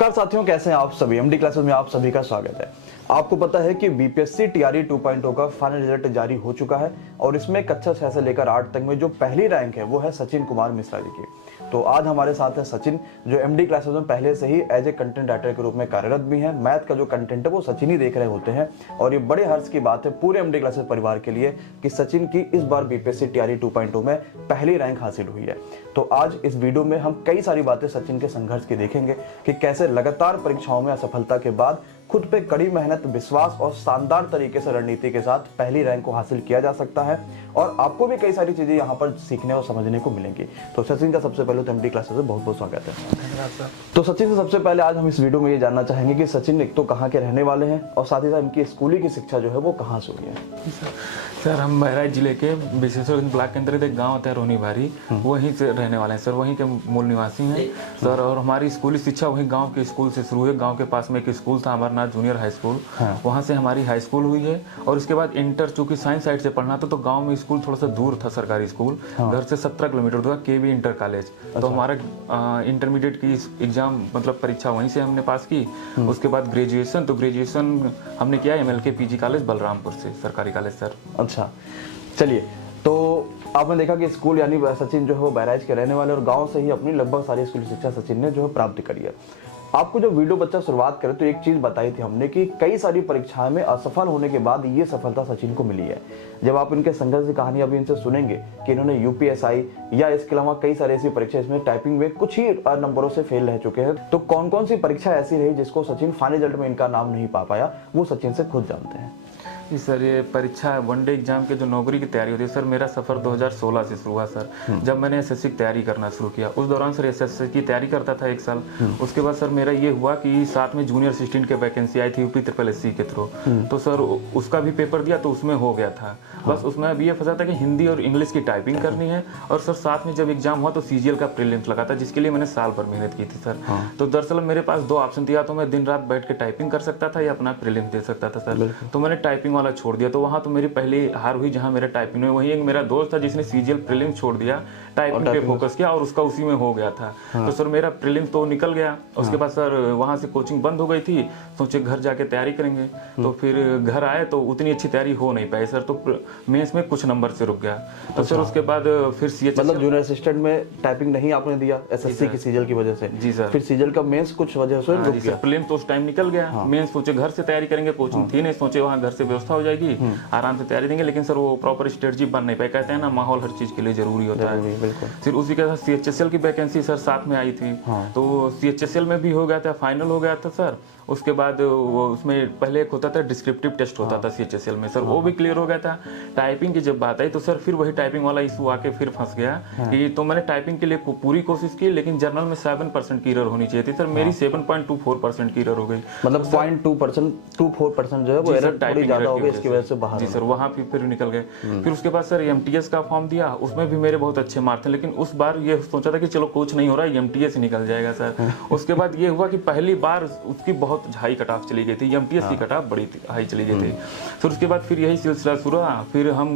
नमस्कार साथियों, कैसे हैं आप सभी। एमडी क्लासेस में आप सभी का स्वागत है। आपको पता है कि बीपीएससी टीआरई 2.0 का फाइनल रिजल्ट जारी हो चुका है और इसमें कक्षा 6 से लेकर 8 तक में जो पहली रैंक है वो है सचिन कुमार मिश्रा जी की। तो आज हमारे साथ है सचिन, जो एमडी क्लासेस में पहले से ही एज ए कंटेंट राइटर के रूप में कार्यरत भी हैं। मैथ का जो कंटेंट है वो सचिन ही देख रहे होते हैं और ये बड़े हर्ष की बात है पूरे एमडी क्लासेस परिवार के लिए कि सचिन की इस बार बीपीएससी टीआरई 2.0 में पहली रैंक हासिल हुई है। तो आज इस वीडियो में हम कई सारी बातें सचिन के संघर्ष की देखेंगे कि कैसे लगातार परीक्षाओं में असफलता के बाद खुद पे कड़ी मेहनत, विश्वास और शानदार तरीके से रणनीति के साथ पहली रैंक को हासिल किया जा सकता है और आपको भी कई सारी चीजें यहाँ पर सीखने और समझने को मिलेंगी। तो सचिन का सबसे पहले तो एमडी क्लासेस में बहुत बहुत स्वागत है। तो सचिन से सबसे पहले आज हम इस वीडियो में ये जानना चाहेंगे कि सचिन एक तो कहाँ के रहने वाले हैं और साथ ही साथ इनकी स्कूली की शिक्षा जो है वो कहाँ से हुई है। सर हम बहराइच जिले के विशेषकर ब्लॉक के अंतर्गत एक गाँव होता है रोनी भारी, वहीं से रहने वाले हैं सर, वहीं के मूल निवासी हैं सर। और हमारी स्कूली शिक्षा वहीं गांव के स्कूल से शुरू हुई। गांव के पास में एक स्कूल था अमरनाथ जूनियर हाई स्कूल, वहां से हमारी हाई स्कूल हुई है। और उसके बाद इंटर, चूंकि साइंस साइड से पढ़ना था तो गांव में स्कूल थोड़ा सा दूर था, सरकारी स्कूल घर से 17 किलोमीटर दूर, केवी इंटर कॉलेज। तो हमारा इंटरमीडिएट की एग्जाम मतलब परीक्षा वहीं से हमने पास की। उसके बाद ग्रेजुएशन, तो ग्रेजुएशन हमने किया MLK PG कॉलेज बलरामपुर से, सरकारी कॉलेज सर। अच्छा, चलिए, तो आपने देखा कि स्कूल यानी सचिन जो है वो बहराइच के रहने वाले और गांव से ही अपनी लगभग सारी स्कूली शिक्षा सचिन ने जो है प्राप्त करी है। आपको जब वीडियो बच्चा शुरुआत करे तो एक चीज बताई थी हमने कि कई सारी परीक्षाएं में असफल होने के बाद ये सफलता सचिन को मिली है। जब आप इनके संघर्ष की कहानी अभी इनसे सुनेंगे कि इन्होंने यूपीएसआई या इसके अलावा कई सारी ऐसी परीक्षा, इसमें टाइपिंग में कुछ ही नंबरों से फेल रह चुके हैं, तो कौन कौन सी परीक्षा ऐसी रही जिसको सचिन फाइनल रिजल्ट में इनका नाम नहीं पा पाया, वो सचिन से खुद जानते हैं। जी सर, ये परीक्षा वनडे एग्जाम के जो नौकरी की तैयारी होती है सर, मेरा सफर 2016 से शुरू हुआ सर, जब मैंने एसएससी की तैयारी करना शुरू किया। उस दौरान सर एसएससी की तैयारी करता था 1 साल। उसके बाद सर मेरा ये हुआ कि साथ में जूनियर असिस्टेंट के वैकेंसी आई थी यूपी SSC के थ्रू, तो सर उसका भी पेपर दिया तो उसमें हो गया था। बस उसमें अब ये फंसा था कि हिंदी और इंग्लिश की टाइपिंग करनी है और सर साथ में जब एग्जाम हुआ तो CGL का प्रीलिम्स लगा था, जिसके लिए मैंने साल भर मेहनत की थी सर। तो दरअसल मेरे पास 2 ऑप्शन दिया, तो मैं दिन रात बैठ के टाइपिंग कर सकता था या अपना प्रीलिम्स दे सकता था सर। तो मैंने टाइपिंग वाला छोड़ दिया। तो वहाँ तो मेरी पहली हार हुई जहाँ मेरा टाइपिंग में। वहीं एक मेरा दोस्त था जिसने CGL प्रीलिम्स छोड़ दिया, टाइपिंग पे फोकस किया और उसका उसी में हो गया था। तो सर मेरा प्रीलिम्स तो निकल गया। उसके बाद सर वहाँ से कोचिंग बंद हो गई थी, सोचे घर जाके तैयारी करेंगे। तो फिर घर आए तो उतनी अच्छी तैयारी हो नहीं पाई सर, तो मेंस में कुछ नंबर से रुक गया। तो सर उसके बाद फिर CHSL मतलब जूनियर असिस्टेंट में टाइपिंग नहीं आपने दिया SSC की CGL की वजह से। जी सर। फिर CGL का मेंस कुछ वजह से रुक गया। प्रीलिम्स तो उस टाइम निकल गया। मेंस सोचे घर से तैयारी करेंगे, कोचिंग थी नहीं, सोचे वहाँ घर से व्यवस्था हो जाएगी, आराम से तैयारी देंगे। लेकिन सर वो प्रॉपर स्ट्रेटजी बन नहीं पाए। कहते हैं ना, माहौल हर चीज के लिए जरूरी होता है। फिर उसी के साथ CHSL की वैकेंसी सर साथ में आई थी, तो CHSL में भी हो गया था, फाइनल हो गया था सर। उसके बाद वो उसमें पहले एक होता था डिस्क्रिप्टिव टेस्ट होता था CHSL में सर, वो भी क्लियर हो गया था। टाइपिंग की जब बात आई तो सर फिर वही टाइपिंग वाला इशू आके फिर फंस गया कि तो मैंने टाइपिंग के लिए पूरी कोशिश की, लेकिन जर्नल में 7% की एरर होनी चाहिए थी सर, मेरी 7.24% की एरर हो गई। मतलब 0.24% जो है वो एरर थोड़ी ज्यादा हो गई, इसकी वजह से बाहर। जी सर, वहाँ फिर निकल गए। फिर उसके बाद सर MTS का फॉर्म दिया, उसमें भी मेरे बहुत अच्छे मार्क्स थे, लेकिन उस बार ये सोचा था कि चलो कुछ नहीं हो रहा है, MTS निकल जाएगा सर। उसके बाद ये हुआ कि पहली बार उसकी बहुत हाई कट ऑफ चली गई थी, MTS की कट ऑफ बड़ी हाई चली गई थी। फिर उसके बाद फिर यही सिलसिला शुरू हुआ। फिर हम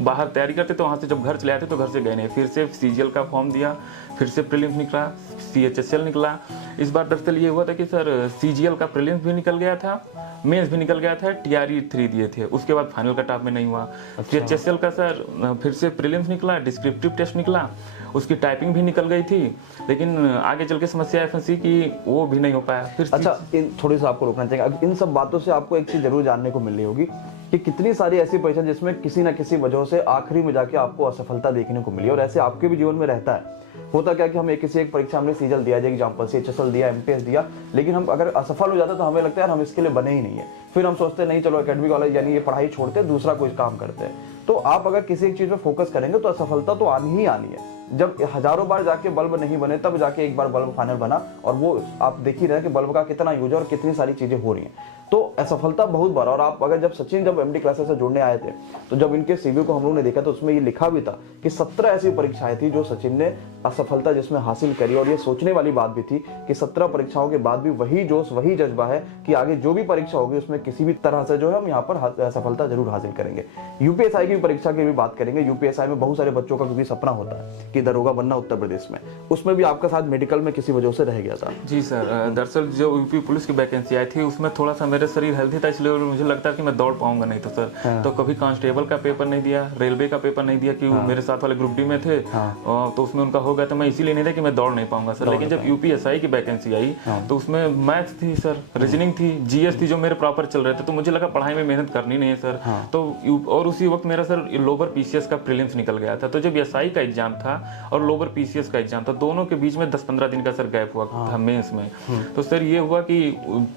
बाहर तैयारी करते तो वहाँ से जब घर चले आते तो घर से गए नहीं। फिर से CGL का फॉर्म दिया, फिर से प्रीलिम्स निकला, CHSL निकला। इस बार दरअसल ये हुआ था कि सर CGL का प्रीलिम्स भी निकल गया था, मेंस भी निकल गया था, TRE 3 दिए थे। उसके बाद फाइनल कट ऑफ में नहीं हुआ। CHSL का सर फिर से प्रीलिम्स निकला, डिस्क्रिप्टिव टेस्ट निकला, उसकी टाइपिंग भी निकल गई थी, लेकिन आगे चल के समस्या फंसी कि वो भी नहीं हो पाया। फिर अच्छा, थोड़ी सा आपको रोकना चाहिए। इन सब बातों से आपको एक चीज जरूर जानने को मिल रही होगी कि कितनी सारी ऐसी परीक्षा जिसमें किसी ना किसी वजह से आखिरी में जाके आपको असफलता देखने को मिली, और ऐसे आपके भी जीवन में रहता है। होता क्या कि हम किसी एक परीक्षा हमने CGL दिया, एग्जाम्पल CHSL दिया, MTS दिया, लेकिन हम अगर असफल हो जाते तो हमें लगता है यार हम इसके लिए बने ही नहीं है। फिर हम सोचते नहीं, चलो एकेडमिक कॉलेज यानी ये पढ़ाई छोड़ते दूसरा कोई काम करते हैं। तो आप अगर किसी एक चीज पे फोकस करेंगे तो असफलता तो आनी ही आनी है। जब हजारों बार जाके बल्ब नहीं बने तब जाके एक बार बल्ब फाइनल बना, और वो आप देख ही रहे कि बल्ब का कितना यूज है और कितनी सारी चीजें हो रही हैं। तो असफलता बहुत बार, और आप अगर जब सचिन जब एमडी क्लासेस से जुड़ने आए थे तो जब इनके सीवी को हम लोग ने देखा तो उसमें ये लिखा भी था कि 17 ऐसी परीक्षाएं थी जो सचिन ने असफलता जिसमें हासिल करी, और ये सोचने वाली बात भी थी कि 17 परीक्षाओं के बाद भी वही जोश, वही जज्बा है कि आगे जो भी परीक्षा होगी उसमें किसी भी तरह से जो है हम यहाँ पर सफलता जरूर हासिल करेंगे। यूपीएसआई की परीक्षा की भी बात करेंगे। यूपीएसआई में बहुत सारे बच्चों का क्योंकि सपना होता है कि कि दरोगा बनना उत्तर प्रदेश में, उसमें भी आपका साथ मेडिकल में किसी वजह से रह गया था। जी सर, दरअसल जो यूपी पुलिस की वैकेंसी आई थी उसमें थोड़ा सा मेरा शरीर हेल्थी था, इसलिए मुझे लगता है कि मैं दौड़ पाऊंगा नहीं। तो सर तो कभी कांस्टेबल का पेपर नहीं दिया, रेलवे का पेपर नहीं दिया, कि मेरे साथ वाले ग्रुप डी में थे तो उसमें उनका हो गया, तो मैं इसीलिए नहीं था कि मैं दौड़ नहीं पाऊंगा सर। लेकिन जब यूपीएसआई की वैकेंसी आई तो उसमें मैथ्स थी सर, रीजनिंग थी, जीएस थी जो मेरे प्रॉपर चल रहे थे, तो मुझे लगा पढ़ाई में मेहनत करनी नहीं है सर। तो और उसी वक्त मेरा सर लोअर पीसीएस का प्रीलिम्स निकल गया था। तो जब एसआई का एग्जाम था और लोअर पीसीएस का एग्जाम था, दोनों के बीच में 10-15 दिन का सर गैप हुआ था मेंस में। तो सर ये हुआ कि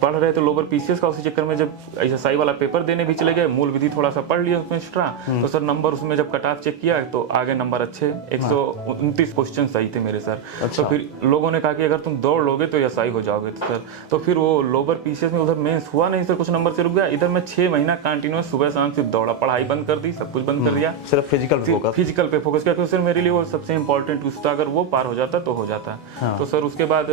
पढ़ रहे थे लोअर पीसीएस का, उसी चक्कर में जब एसआई वाला पेपर देने भी चले गए, मूल विधि थोड़ा सा पढ़ लिया उसमें एक्स्ट्रा, तो सर नंबर उसमें जब कट ऑफ चेक किया तो आगे नंबर अच्छे 129 क्वेश्चन सही थे मेरे सर। तो फिर लोगों ने कहा कि अगर तुम दौड़ लोगे तो एसआई हो जाओगे। तो सर तो फिर वो लोअर पीसीएस में उधर मेंस हुआ नहीं सर, कुछ नंबर से रुक गया। इधर मैं 6 महीना कंटिन्यूअस सुबह शाम सिर्फ दौड़ा, पढ़ाई बंद कर दी, सब कुछ बंद कर दिया, सिर्फ फिजिकल पे फोकस किया, क्योंकि सर मेरे लिए वो सबसे इंपॉर्टेंट था, अगर वो पार हो जाता तो हो जाता। तो सर उसके बाद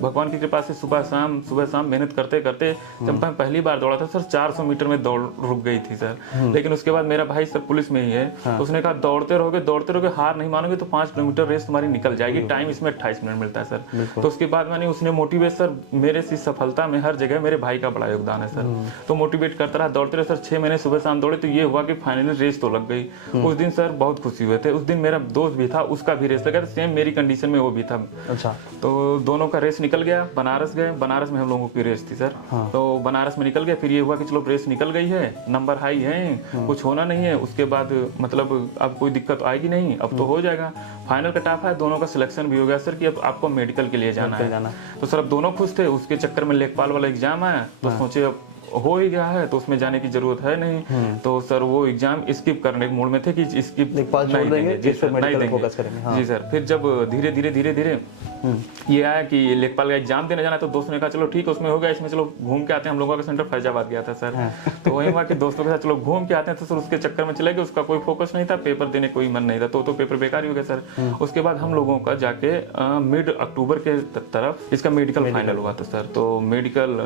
भगवान की कृपा से सुबह शाम मेहनत करते करते जब मैं पहली बार दौड़ा था सर 400 मीटर में दौड़ रुक गई थी सर। लेकिन उसके बाद मेरा भाई सर पुलिस में ही है, तो उसने कहा दौड़ते रहोगे, हार नहीं मानोगे तो 5 किलोमीटर रेस तुम्हारी निकल जाएगी, टाइम इसमें 28 मिनट मिलता है सर। तो उसके बाद मैंने उसने मोटिवेट सर, मेरे से सफलता में हर जगह मेरे भाई का बड़ा योगदान है सर। तो मोटिवेट करता रहा, दौड़ते रहे सर, 6 महीने सुबह शाम दौड़े, तो ये हुआ कि फाइनली रेस तो लग गई। उस दिन सर बहुत खुशी हुए थे। उस दिन मेरा दोस्त भी था, उसका भी रेस लगा था, सेम मेरी कंडीशन में वो भी था। अच्छा। तो दोनों का रेस निकल गया, बनारस गए, बनारस में हम लोगों की रेस थी सर। तो बनारस में निकल गया, फिर ये हुआ कि चलो रेस निकल गई है, नंबर हाई है, कुछ होना नहीं है, उसके बाद मतलब अब कोई दिक्कत आएगी नहीं, अब तो हो जाएगा। फाइनल कट ऑफ है, दोनों का सिलेक्शन भी हो गया सर कि अब आपको मेडिकल के लिए जाना है। तो सर अब दोनों खुश थे। उसके चक्कर में लेखपाल वाला एग्जाम आया, तो सोचे अब हो ही गया है तो उसमें जाने की जरूरत है नहीं। तो सर वो एग्जाम स्किप करने के मूड में थे कि स्किप नहीं देंगे। जी सर, नहीं देंगे। जी सर, फिर जब धीरे ये आया कि लेखपाल का एग्जाम देने जाना, तो दोस्तों ने कहा चलो ठीक है उसमें हो गया, इसमें चलो घूम के आते हैं। हम लोगों का सेंटर फैजाबाद गया था सर। तो वही हुआ कि दोस्तों के साथ चलो घूम के आते हैं, तो सर उसके चक्कर में चले गए, उसका कोई फोकस नहीं था, पेपर देने कोई मन नहीं था, तो पेपर बेकार ही हो गया सर। उसके बाद हम लोगों का जाके मिड अक्टूबर के तरफ इसका मेडिकल फाइनल हुआ था सर। तो मेडिकल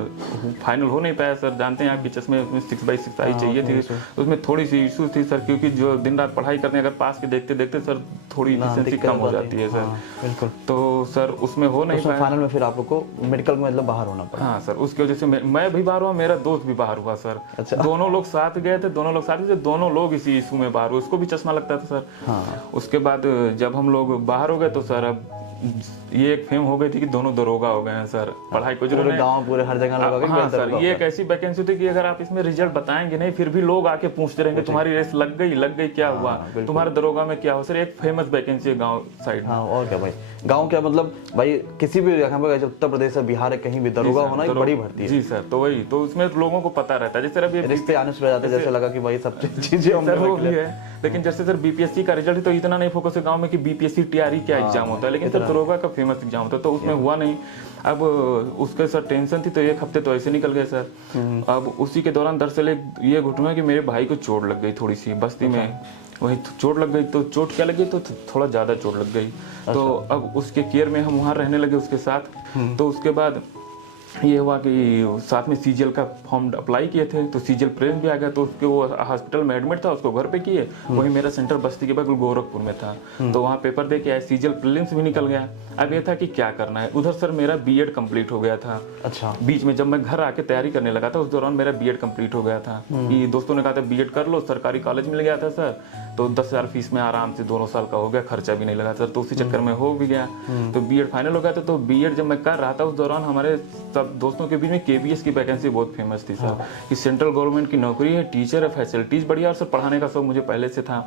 फाइनल हो नहीं पाया सर, जानते हैं आपकी चश्मे में 6/6 आई चाहिए थी, तो उसमें थोड़ी सी इशू थी सर, क्योंकि जो दिन रात पढ़ाई करते हैं, अगर पास के देखते देखते सर थोड़ी इफिशिएंसी कम हो जाती है सर। बिल्कुल। तो सर उसमें हो नहीं पाया फाइनल में, फिर आप लोग को मेडिकल में मतलब बाहर होना पड़ा। हाँ सर, उसकी वजह से मैं भी बाहर हुआ, मेरा दोस्त भी बाहर हुआ सर। अच्छा। दोनों लोग साथ गए थे, दोनों लोग इसी इशू में बाहर हुए, उसको भी चश्मा लगता था सर। हाँ। उसके बाद जब हम लोग बाहर हो गए तो सर अब ये एक फेम हो गई थी कि दोनों दरोगा हो गए हैं सर। पढ़ाई को पूरे गांव पूरे हर जगह लोग हाँ सर, ये एक ऐसी वैकेंसी थी कि अगर आप इसमें रिजल्ट बताएंगे नहीं, फिर भी लोग आके पूछते रहेंगे तुम्हारी रेस लग गई क्या हुआ, तुम्हारे दरोगा में क्या हुआ। सर एक फेमस वैकेंसी है गाँव साइड। हाँ, और क्या भाई, गाँव क्या मतलब भाई किसी भी जगह पे, उत्तर प्रदेश है, बिहार है, कहीं भी दरोगा होना एक बड़ी भर्ती है। जी सर, तो वही तो उसमें लोगों को पता रहता है। जैसे अभी रिश्ते आने से जाते, जैसे लगा कि भाई सब चीजें वो भी है। लेकिन जैसे सर बीपीएससी का रिजल्ट तो इतना नहीं फोकस है गाँव में कि बीपीएससी टीआरई क्या एग्जाम होता है, लेकिन सर दरोगा का फेमस एग्जाम होता है, तो उसमें हुआ नहीं। अब उसके सर टेंशन थी, तो 1 हफ्ते तो ऐसे निकल गए सर। अब उसी के दौरान दरअसल ये घटना कि मेरे भाई को चोट लग गई थोड़ी सी बस्ती में, वही चोट लग गई। तो चोट क्या लगी, तो थोड़ा ज्यादा चोट लग गई। तो अब उसके केयर में हम वहाँ रहने लगे उसके साथ। तो उसके बाद ये हुआ कि साथ में सीजीएल का फॉर्म अप्लाई किए थे, तो सीजीएल प्रेजेंट भी आ गया, तो उसके वो हॉस्पिटल में एडमिट था, उसको घर पे किए। वही मेरा सेंटर बस्ती के बगल गोरखपुर में था, तो वहाँ पेपर दे के आए, सीजीएल प्रीलिम्स भी निकल गया। अब ये था कि क्या करना है। उधर सर मेरा बीएड कंप्लीट हो गया था। अच्छा। बीच में जब मैं घर आके तैयारी करने लगा था, उस दौरान मेरा बीएड कंप्लीट हो गया था। कि दोस्तों ने कहा था बीएड कर लो, सरकारी कॉलेज मिल गया था सर, तो 10,000 फीस में आराम से 2 साल का हो गया, खर्चा भी नहीं लगा सर। तो उसी चक्कर में हो भी गया, तो बीएड फाइनल हो गया था। तो बीएड जब मैं कर रहा था, उस दौरान हमारे सब दोस्तों के बीच में केबीएस की वैकेंसी बहुत फेमस थी सर, कि सेंट्रल गवर्नमेंट की नौकरी है, टीचर है, फैसिलिटीज बढ़िया, और सर पढ़ाने का शौक मुझे पहले से था।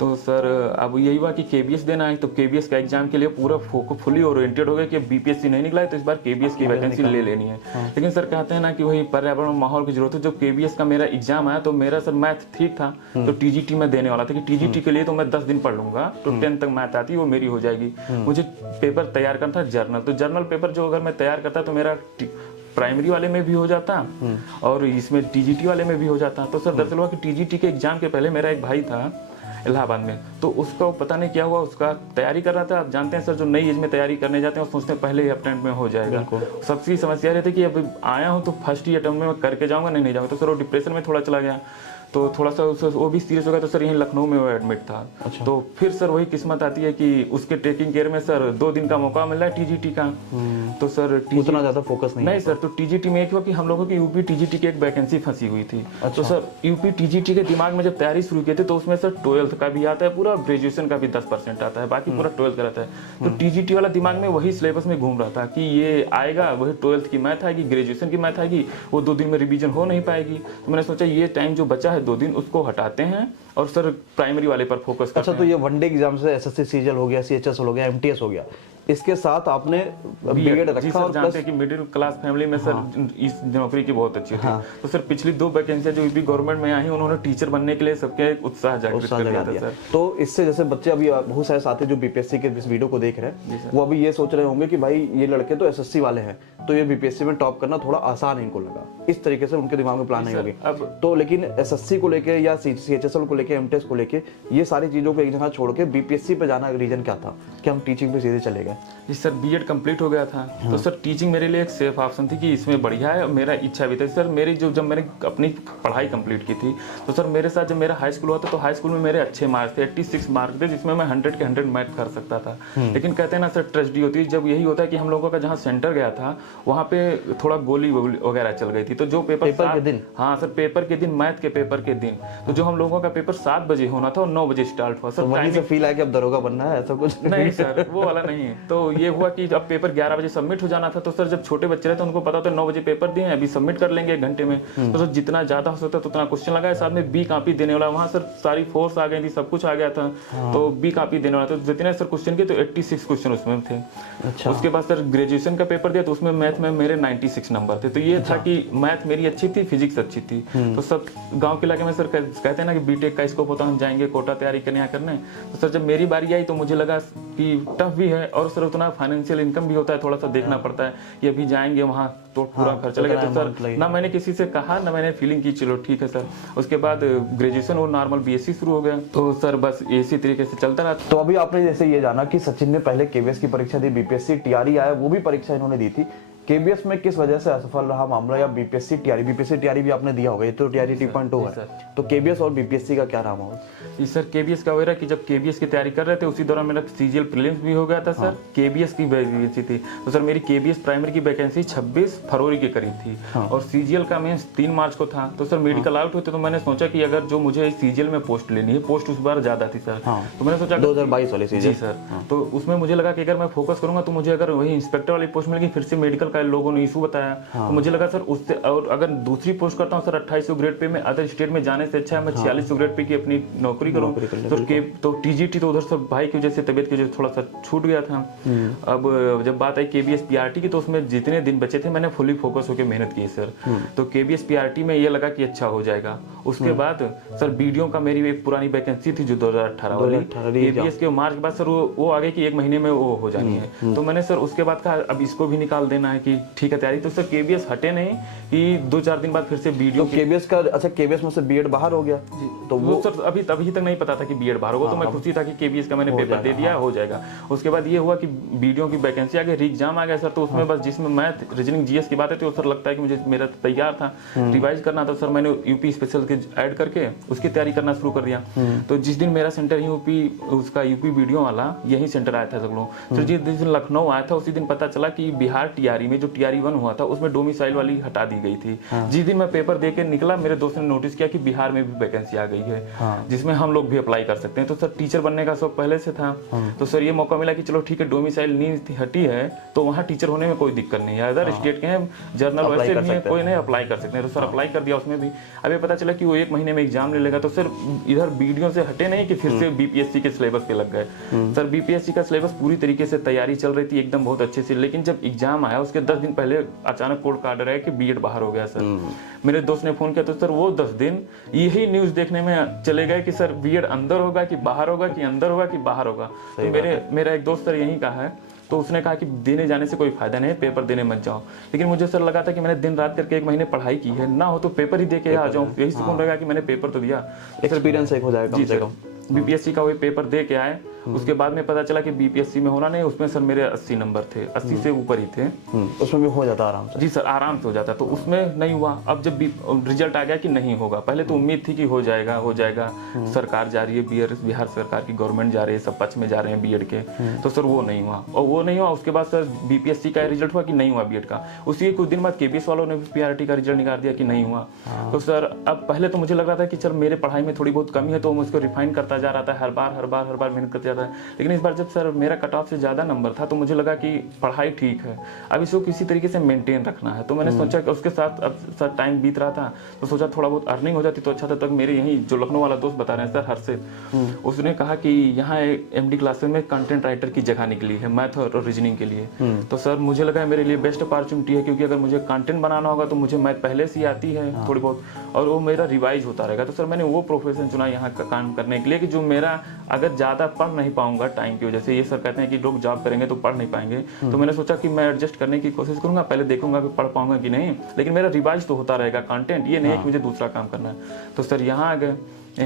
तो सर अब यही हुआ कि केबीएस देना है, तो केबीएस का एग्जाम के लिए पूरा फुली ओरिएंटेड हो गया कि बीपीएससी नहीं निकला है, तो इस बार केबीएस की वैकेंसी ले लेनी है। लेकिन सर कहते हैं ना कि वही पर्यावरण माहौल की जरूरत है। जब केबीएस का मेरा एग्जाम आया, तो मेरा सर मैथ ठीक था, तो टीजीटी में देने वाला था कि टीजीटी के लिए तो मैं 10 दिन पढ़ लूंगा, तो 10 तक मैथ आती वो मेरी हो जाएगी। मुझे पेपर तैयार करना था जर्नल, तो जर्नल पेपर जो अगर मैं तैयार करता तो मेरा प्राइमरी वाले में भी हो जाता और इसमें टीजीटी वाले में भी हो जाता। तो सर दरअसल हुआ कि टीजीटी के एग्जाम के पहले मेरा एक भाई था इलाहाबाद में, तो उसका पता नहीं क्या हुआ, उसका तैयारी कर रहा था। आप जानते हैं सर, जो नई एज में तैयारी करने जाते हैं और सोचते हैं पहले ही अटेम्प्ट में हो जाएगा। सबकी समस्या रहती है कि अब आया हूँ तो फर्स्ट ही अटेम्प्ट में मैं करके जाऊंगा, नहीं जाऊंगा। तो सर वो डिप्रेशन में थोड़ा चला गया। तो थोड़ा सा वो भी सीरियस हो गया, तो सर यहीं लखनऊ में वो एडमिट था। तो फिर सर वही किस्मत आती है कि उसके टेकिंग केयर में सर 2 दिन का मौका मिला है टीजीटी का। तो सर उतना ज्यादा फोकस नहीं सर, तो टीजीटी में एक हुआ कि हम लोगों की यूपी टीजीटी की एक वैकेंसी फंसी हुई थी। तो सर यूपी टीजीटी के दिमाग में जब तैयारी शुरू की थी तो उसमें सर 12th का भी आता है पूरा, ग्रेजुएशन का भी 10% आता है, बाकी पूरा 12th का रहता है। तो टीजीटी वाला दिमाग में वही सिलेबस में घूम रहा था कि ये आएगा, वही 12th की मैथ आएगी, ग्रेजुएशन की मैथ आएगी, वो 2 दिन में रिवीजन हो नहीं पाएगी। तो मैंने सोचा ये टाइम जो बचा है 2 दिन उसको हटाते हैं और सर प्राइमरी वाले पर फोकस करते हैं। अच्छा, तो ये वनडे एग्जाम से एसएससी सीजीएल हो गया, सीएचएस हो गया, एमटीएस हो गया, इसके साथ आपने बीएड रखा और जानते हैं कि मिडिल क्लास फैमिली में सर इस नौकरी की बहुत अच्छी थी। तो सर पिछली 2 वैकेंसियां जो यूपी गवर्नमेंट में आई उन्होंने टीचर बनने के लिए सबके उत्साह जागृत कर दिया था सर। तो इससे जैसे बच्चे अभी बहुत सारे साथी जो बीपीएससी के इस वीडियो को देख रहे हैं वो अभी ये सोच रहे होंगे कि भाई ये लड़के तो एसएससी वाले हैं तो ये बीपीएससी में टॉप करना थोड़ा आसान इनको लगा, इस तरीके से उनके दिमाग में प्लान नहीं होगी। अब तो लेकिन एसएससी को लेके या सीएचएसएल को लेके, एमटीएस को लेके, ये सारी चीजों को एक जगह छोड़ के बीपीएससी पे जाना रीजन क्या था कि हम टीचिंग पे सीधे चले गए? जी सर, बीएड कंप्लीट हो गया था। तो सर टीचिंग मेरे लिए एक सेफ ऑप्शन थी कि इसमें बढ़िया है, मेरा इच्छा भी था। सर मेरी जब मैंने अपनी पढ़ाई कंप्लीट की थी तो सर मेरे साथ जब मेरा हाई स्कूल हुआ था तो हाई स्कूल में मेरे अच्छे मार्क्स थे, 86 मार्क्स थे, जिसमें मैं 100 के 100 मैथ कर सकता था। लेकिन कहते हैं ना सर, ट्रेजेडी होती है जब यही होता है कि हम लोगों का जहाँ सेंटर गया था वहाँ पे थोड़ा गोली वगैरह चल गई थी। तो जो पेपर के दिन, हाँ सर, पेपर के दिन, मैथ के पेपर के दिन, तो जो हम लोगों का पेपर 7 बजे होना था और 9 बजे स्टार्ट हुआ। सर वहीं से फील आया कि अब दरोगा बनना है, ऐसा कुछ नहीं सर, वो वाला नहीं है। तो ये हुआ कि अब पेपर 11 बजे सबमिट हो जाना था। तो सर जब छोटे बच्चे रहते उनको पता होता है 9 बजे पेपर दिए, अभी सबमिट कर लेंगे 1 घंटे में। तो सर जितना ज्यादा हो सकता है उतना क्वेश्चन लगाया, साथ में बी कॉपी देने वाला, वहाँ सर सारी फोर्स आ गई थी, सब कुछ आ गया था। तो बी कॉपी देने वाला, तो जितने सर क्वेश्चन के तो 86 क्वेश्चन उसमें थे। अच्छा। उसके बाद सर ग्रेजुएशन का पेपर दिया तो उसमें मैथ में मेरे 96 नंबर थे। तो ये था कि मैथ मेरी अच्छी थी, फिजिक्स अच्छी थी। तो सब गाँव के इलाके में सर कहते हैं ना कि बीटेक का स्कोप होता है, हम जाएंगे कोटा तैयारी करने करने। तो सर जब मेरी बारी आई तो मुझे लगा कि टफ भी है और सर उतना फाइनेंशियल इनकम भी होता है, थोड़ा सा देखना पड़ता है कि अभी जाएंगे वहाँ तो पूरा खर्चा लगेगा। तो सर ना मैंने किसी से कहा, ना मैंने फीलिंग की चलो ठीक है सर। उसके बाद ग्रेजुएशन और नॉर्मल बीएससी शुरू हो गया। तो सर बस इसी तरीके से चलता रहा। तो अभी आपने जैसे ये जाना कि सचिन ने पहले केबीएस की परीक्षा दी, बीपीएससी टीआरई आया, वो भी परीक्षा इन्होंने दी थी। केबीएस में किस वजह से असफल रहा मामला, या बीपीएससी टीआरई भी आपने दिया होगा, ये तो टीआरई 2.0 है, तो केबीएस और बीपीएससी का क्या रहा माहौल? जी सर, केबीएस का वजह कि जब केबीएस की तैयारी कर रहे थे उसी दौरान मेरा सीजीएल प्रीलिम्स भी हो गया था सर। केबीएस की वैकेंसी थी तो सर मेरी केबीएस प्राइमरी की वैकेंसी 26 फरवरी के करीब थी और सीजीएल का मेंस 3 मार्च को था। तो सर मेडिकल आउट हुए थे, तो मैंने सोचा कि अगर जो मुझे सीजीएल में पोस्ट लेनी है, पोस्ट उस बार ज्यादा थी सर। तो मैंने सोचा 2022 वाले सीजीएल। जी सर, तो उसमें मुझे लगा कि अगर मैं फोकस करूंगा तो मुझे अगर वही इंस्पेक्टर वाली पोस्ट मिलेगी। फिर से मेडिकल का लोगों ने इशू बताया, तो मुझे लगा सर उससे, और अगर दूसरी पोस्ट करता हूँ सर 2800 ग्रेड पे में, अदर स्टेट में जाने से अच्छा है मैं 4600 ग्रेड पे की अपनी नौकरी करूँ। तो टीजीटी तो उधर सब भाई की वजह से, तबियत की वजह से थोड़ा सा छूट गया था। अब जब बात आई केबीएस पीआरटी की, तो उसमें जितने दिन बचे थे मैंने फुली फोकस होकर मेहनत की सर। तो केबीएस पीआरटी में ये लगा कि अच्छा हो जाएगा। उसके बाद सर बीडीओ का मेरी एक पुरानी वैकेंसी थी जो 2018 वाली, केबीएस के मार्च के बाद सर वो आगे कि 1 महीने में वो हो जानी है। तो मैंने सर उसके बाद कहा अब इसको भी निकाल देना है कि ठीक है तैयारी। तो सर केबीएस हटे नहीं कि 2-4 दिन बाद फिर से बीडीओ केबीएस का, अच्छा केबीएस में से बीएड बाहर हो गया, तो वो सर अभी तक नहीं पता था कि बीएड बाहर होगा। तो मैं खुशी था कि केबीएस का मैंने पेपर दे दिया, हो जाएगा। उसके बाद ये हुआ कि बीडीओ की वैकेंसी आ गई, री एग्जाम आ गया सर। तो उसमें बस जिसमें मैथ, रीजनिंग, जीएस की बात है तो सर लगता है कि मुझे मेरा तैयार था, रिवाइज करना था। सर मैंने यूपी स्पेशल के ऐड करके उसकी तैयारी करना शुरू कर दिया। तो जिस दिन मेरा सेंटर यूपी, उसका यूपी वीडियो वाला यही सेंटर आया था सब लोग। तो जिस दिन लखनऊ आया था उसी दिन पता चला कि बिहार टीआरई में जो टीआरई 1 हुआ था उसमें डोमिसाइल वाली हटा दी गई थी। जिस दिन मैं पेपर दे के निकला मेरे दोस्त ने नोटिस किया कि बिहार में भी वैकेंसी आ गई है जिसमें हम लोग भी अप्लाई कर सकते हैं। तो सर टीचर बनने का शौक पहले से था। तो सर ये मौका मिला कि चलो ठीक है, डोमिसाइल नहीं हटी है तो वहाँ टीचर होने में कोई दिक्कत नहीं है। अदर स्टेट के हैं, जर्नल वैसे भी है, कोई नहीं अप्लाई कर सकते हैं। तो सर अप्लाई कर दिया उसमें भी। अभी पता चला कि वो 1 महीने में एग्जाम ले लेगा। तो सर इधर वीडियो से हटे नहीं कि फिर से बीपीएससी के सिलेबस पे लग गए। सर बीपीएससी का सिलेबस पूरी तरीके से तैयारी चल रही थी एकदम बहुत अच्छे से। लेकिन जब एग्जाम आया उसके 10 दिन पहले अचानक कोर्ट का ऑर्डर आया कि बीएड बाहर हो गया सर। मेरे दोस्त ने फोन किया तो सर वो 10 दिन यही न्यूज देखने में चले गए कि सर बीएड अंदर होगा कि बाहर होगा, कि अंदर होगा कि बाहर होगा। तो मेरा एक दोस्त सर यही कहा है, तो उसने कहा कि देने जाने से कोई फायदा नहीं है, पेपर देने मत जाओ। लेकिन मुझे सर लगा था कि मैंने दिन रात करके 1 महीने पढ़ाई की है, ना हो तो पेपर ही दे के आ जाऊं, यही सुकून रहेगा कि मैंने पेपर तो दिया, एक्सपीरियंस एक हो जाएगा कम से कम। बीपीएससी का वही पेपर दे के आए। उसके बाद में पता चला कि बीपीएससी में होना नहीं, उसमें सर मेरे 80 नंबर थे, 80 से ऊपर ही थे। उसमें भी हो जाता आराम से? जी सर, आराम से हो जाता, तो उसमें नहीं हुआ। अब जब रिजल्ट आ गया कि नहीं होगा, पहले तो उम्मीद थी कि हो जाएगा हो जाएगा, सरकार जा रही है, बिहार सरकार की गवर्नमेंट जा रही है, सब पक्ष में जा रहे हैं बीएड के, तो सर वो नहीं हुआ। और वो नहीं हुआ, उसके बाद सर बीपीएससी का रिजल्ट हुआ कि नहीं हुआ बीएड का। उसी कुछ दिन बाद केबीएस वालों ने पीआरटी का रिजल्ट निकाल दिया कि नहीं हुआ। तो सर अब पहले तो मुझे लग रहा था कि सर मेरे पढ़ाई में थोड़ी बहुत कमी है, तो मैं उसको रिफाइन करता जा रहा था, हर बार मेहनत करता जाता है। लेकिन इस बार जब सर मेरा कट ऑफ से ज़्यादा नंबर था, तो मुझे लगा कि पढ़ाई ठीक है, अब इसको किसी तरीके से मेंटेन रखना है। तो मैंने सोचा कि उसके साथ अब सर टाइम बीत रहा था, तो सोचा थोड़ा बहुत अर्निंग हो जाती तो अच्छा था। तक मेरे यही जो लखनऊ वाला दोस्त बता रहे हैं सर, हर्षित, उसने कहा कि यहाँ एमडी क्लासेस में कंटेंट राइटर की जगह निकली है मैथ और रीजनिंग के लिए। तो सर मुझे लगा मेरे लिए बेस्ट अपॉर्चुनिटी है, क्योंकि अगर मुझे कंटेंट बनाना होगा तो मुझे मैथ पहले से ही आती है थोड़ी बहुत, और वो मेरा रिवाइज होता रहेगा। तो सर मैंने वो प्रोफेशन चुना यहाँ का काम करने के लिए, कि जो मेरा अगर ज़्यादा पढ़ नहीं पाऊंगा टाइम की वजह से, ये सर कहते हैं कि लोग जॉब करेंगे तो पढ़ नहीं पाएंगे, तो मैंने सोचा कि मैं एडजस्ट करने की कोशिश करूंगा, पहले देखूंगा कि पढ़ पाऊंगा कि नहीं, लेकिन मेरा रिवाइज तो होता रहेगा कंटेंट, ये नहीं है कि मुझे दूसरा काम करना है। तो सर यहाँ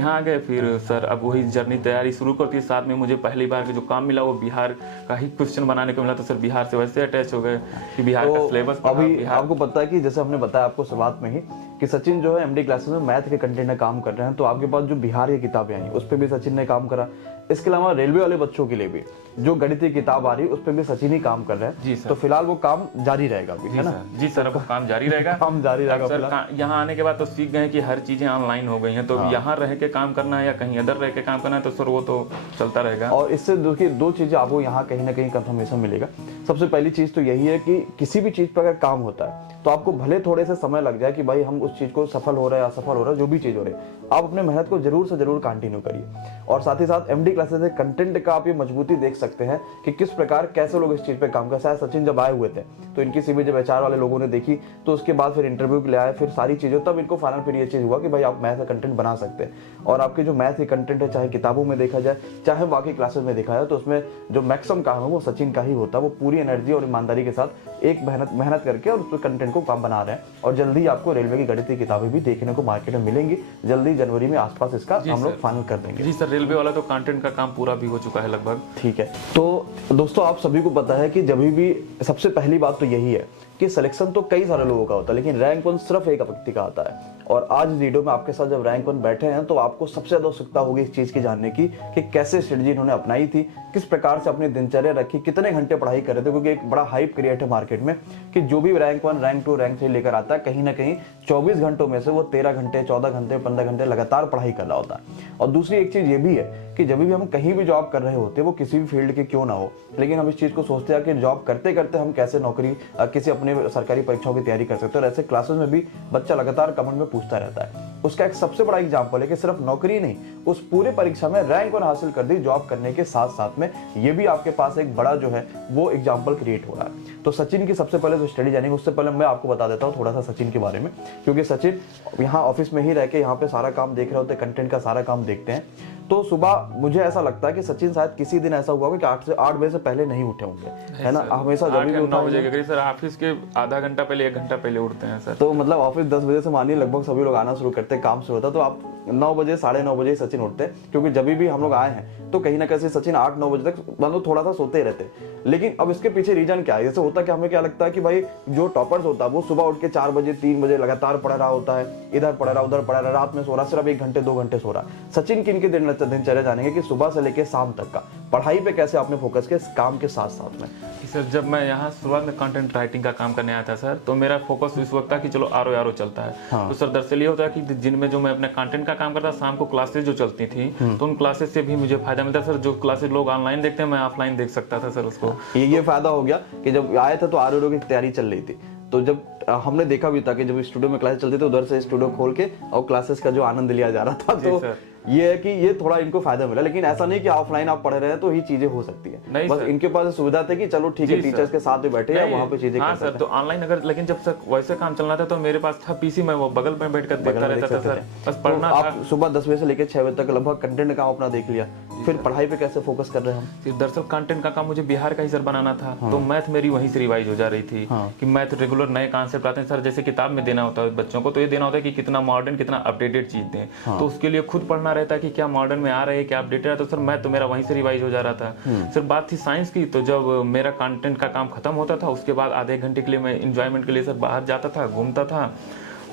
आ गए फिर सर अब वही जर्नी तैयारी शुरू करती है। साथ में मुझे पहली बार जो काम मिला वो बिहार का ही क्वेश्चन बनाने को मिला, तो सर बिहार से वैसे अटैच हो गए कि बिहार का सिलेबस। अभी आपको पता है कि जैसे हमने बताया आपको शुरुआत में ही कि सचिन जो है एमडी क्लासेस में मैथ के कंटेंट में काम कर रहे हैं, तो आपके पास जो बिहार की किताबें आई उस पर भी सचिन ने काम करा। इसके अलावा रेलवे वाले बच्चों के लिए भी जो गणित की किताब आ रही है उस पर भी सचिन ही काम कर रहे हैं। तो फिलहाल वो काम जारी रहेगा अभी, है ना? जी सर, अब काम जारी रहेगा। काम जारी रहेगा सर। यहाँ आने के बाद तो सीख गए कि हर चीजें ऑनलाइन हो गई हैं, तो यहाँ रह के काम करना है या कहीं अदर रह के काम करना है, तो सर वो तो चलता रहेगा। और इससे देखिए दो चीजें आपको यहाँ कहीं ना कहीं कंफर्मेशन मिलेगा। सबसे पहली चीज तो यही है कि किसी भी चीज पर अगर काम होता है तो आपको भले थोड़े से समय लग जाए कि भाई हम उस चीज को सफल हो रहा है असफल हो रहा है, जो भी चीज हो रही है, आप अपने मेहनत को जरूर से जरूर कंटिन्यू करिए। और साथ ही साथ एमडी क्लासेस से कंटेंट का आप ये मजबूती देख सकते हैं कि किस प्रकार कैसे लोग इस चीज पे काम कर। शायद सचिन जब आए हुए थे तो इनकी सीवी जब एचआर वाले लोगों ने देखी, तो उसके बाद फिर इंटरव्यू के लिए आए, फिर सारी चीजें, तब इनको फाइनल फिर ये चीज हुआ कि भाई आप मैथ का कंटेंट बना सकते हैं। और आपके जो मैथ की कंटेंट है, चाहे किताबों में देखा जाए चाहे बाकी क्लासेस में देखा जाए, तो उसमें जो मैक्सिमम काम है वो सचिन का ही होता है। वो पूरी एनर्जी और ईमानदारी के साथ एक मेहनत करके और उस कंटेंट को काम बना रहे हैं। और जल्दी आपको रेलवे की गणित की किताबें भी देखने को मार्केट में मिलेंगी, जल्दी जनवरी में आसपास इसका हम लोग फाइनल कर देंगे। जी सर, रेलवे वाला तो कंटेंट का काम पूरा भी हो चुका है लगभग। ठीक है, तो दोस्तों आप सभी को पता है कि जब भी सबसे पहली बात तो यही है कि सिलेक्शन तो कई सारे लोगों का होता है, लेकिन रैंक 1 सिर्फ एक व्यक्ति का आता है। और आज वीडियो में आपके साथ जब रैंक 1 बैठे हैं तो आपको सबसे ज्यादा उत्सुकता होगी इस चीज की जानने की कि कैसे स्ट्रेटजी इन्होंने अपनाई थी, किस प्रकार से अपनी दिनचर्या रखी, कितने घंटे पढ़ाई कर रहे थे, क्योंकि एक बड़ा हाइप क्रिएट है मार्केट में कि जो भी रैंक 1 रैंक 2 रैंक 3 लेकर आता है, कहीं ना कहीं 24 घंटों में से वो 13 घंटे 14 घंटे 15 घंटे लगातार पढ़ाई कर रहा होता है। और दूसरी एक चीज ये भी है कि जब भी हम कहीं भी जॉब कर रहे होते हैं, वो किसी भी फील्ड के क्यों ना हो, लेकिन हम इस चीज को सोचते हैं कि जॉब करते करते हम कैसे नौकरी किसी अपने सरकारी परीक्षाओं की तैयारी कर सकते हैं। और ऐसे क्लासेस में भी बच्चा लगातार कमेंट में पूछता रहता है। उसका एक सबसे बड़ा एग्जाम्पल है कि सिर्फ नौकरी नहीं, उस पूरे परीक्षा में रैंक 1 हासिल कर दी जॉब करने के साथ साथ में, ये भी आपके पास एक बड़ा जो है वो एग्जाम्पल क्रिएट हो रहा है। तो सचिन की सबसे पहले जो स्टडी जानेंगे, उससे पहले मैं आपको बता देता हूँ थोड़ा सा सचिन के बारे में, क्योंकि सचिन यहाँ ऑफिस में ही रह के यहाँ पे सारा काम देख रहे होते, कंटेंट का सारा काम देखते हैं। तो सुबह मुझे ऐसा लगता है कि सचिन शायद किसी दिन ऐसा हुआ कि 8 बजे से पहले नहीं उठे होंगे, है ना? हमेशा जब भी 9 बजे सर ऑफिस के आधा घंटा पहले 1 घंटा पहले उठते हैं सर। तो मतलब ऑफिस 10 बजे से मानिए लगभग सभी लोग आना शुरू करते हैं, काम शुरू होता है, तो आप 9 बजे 9:30 बजे सचिन उठते हैं, क्योंकि जब भी हम लोग आए हैं तो कहीं ना कहीं सचिन 8-9 बजे तक मतलब थोड़ा सा सोते ही रहते। लेकिन अब इसके पीछे रीजन क्या है? जैसे होता है कि हमें क्या लगता है कि भाई जो टॉपर्स होता है वो सुबह उठ के 4 बजे 3 बजे लगातार पढ़ रहा होता है, इधर पढ़ रहा उधर पढ़ रहा, रात में सो रहा, सिर्फ 1 घंटे 2 घंटे सो रहा। सचिन की इनकी दिनचर्या जानेंगे कि सुबह से लेकर शाम तक का पढ़ाई पे कैसे आपने फोकस किया काम के साथ साथ में। सर जब मैं यहाँ शुरुआत में कंटेंट राइटिंग का काम करने आया था सर, तो मेरा फोकस इस वक्त था कि चलो आरो चलता है। तो सर दरअसल ये होता है कि दिन में जो मैं अपने कंटेंट का काम करता, शाम को क्लासेस जो चलती थी, तो उन क्लासेस से भी मुझे फायदा मिलता सर। जो क्लासेस लोग ऑनलाइन देखते हैं, मैं ऑफलाइन देख सकता था सर उसको। ये फायदा हो गया कि जब आए थे तो आरो की तैयारी चल रही थी, तो जब हमने देखा भी था कि जब स्टूडियो में क्लासेस चलती थी, उधर से स्टूडियो खोल के और क्लासेस का जो आनंद लिया जा रहा था। तो ये है कि ये थोड़ा इनको फायदा मिला, लेकिन ऐसा नहीं कि ऑफलाइन आप पढ़ रहे हैं तो ही चीजें हो सकती है। बस इनके पास सुविधा थी कि चलो ठीक है टीचर्स के साथ भी बैठे या वहाँ पे चीजें हाँ सर, तो ऑनलाइन अगर, लेकिन जब सर वैसे काम चलना था तो मेरे पास था पीसी में, वो बगल में बैठ कर देखता रहता था सर, बस पढ़ना। आप सुबह 10 बजे से लेकर 6 बजे तक लगभग कंटेंट काम अपना देख लिया, फिर पढ़ाई पे कैसे फोकस कर रहे हैं हम? फिर दरअसल कंटेंट का काम मुझे बिहार का ही सर बनाना था, तो मैथ मेरी वहीं से रिवाइज हो जा रही थी कि मैथ रेगुलर नए कॉन्सेप्ट आते हैं सर, जैसे किताब में देना होता है बच्चों को, तो ये देना होता है कि कितना मॉडर्न कितना अपडेटेड चीज दें, तो उसके लिए खुद पढ़ना रहता है कि क्या मॉडर्न में आ रहा है क्या अपडेटेड है, तो सर मैथ तो मेरा वहीं से रिवाइज हो जा रहा था। सर बात थी साइंस की, तो जब मेरा कंटेंट का काम खत्म होता था उसके बाद आधे घंटे के लिए मैं इंजॉयमेंट के लिए सर बाहर जाता था, घूमता था।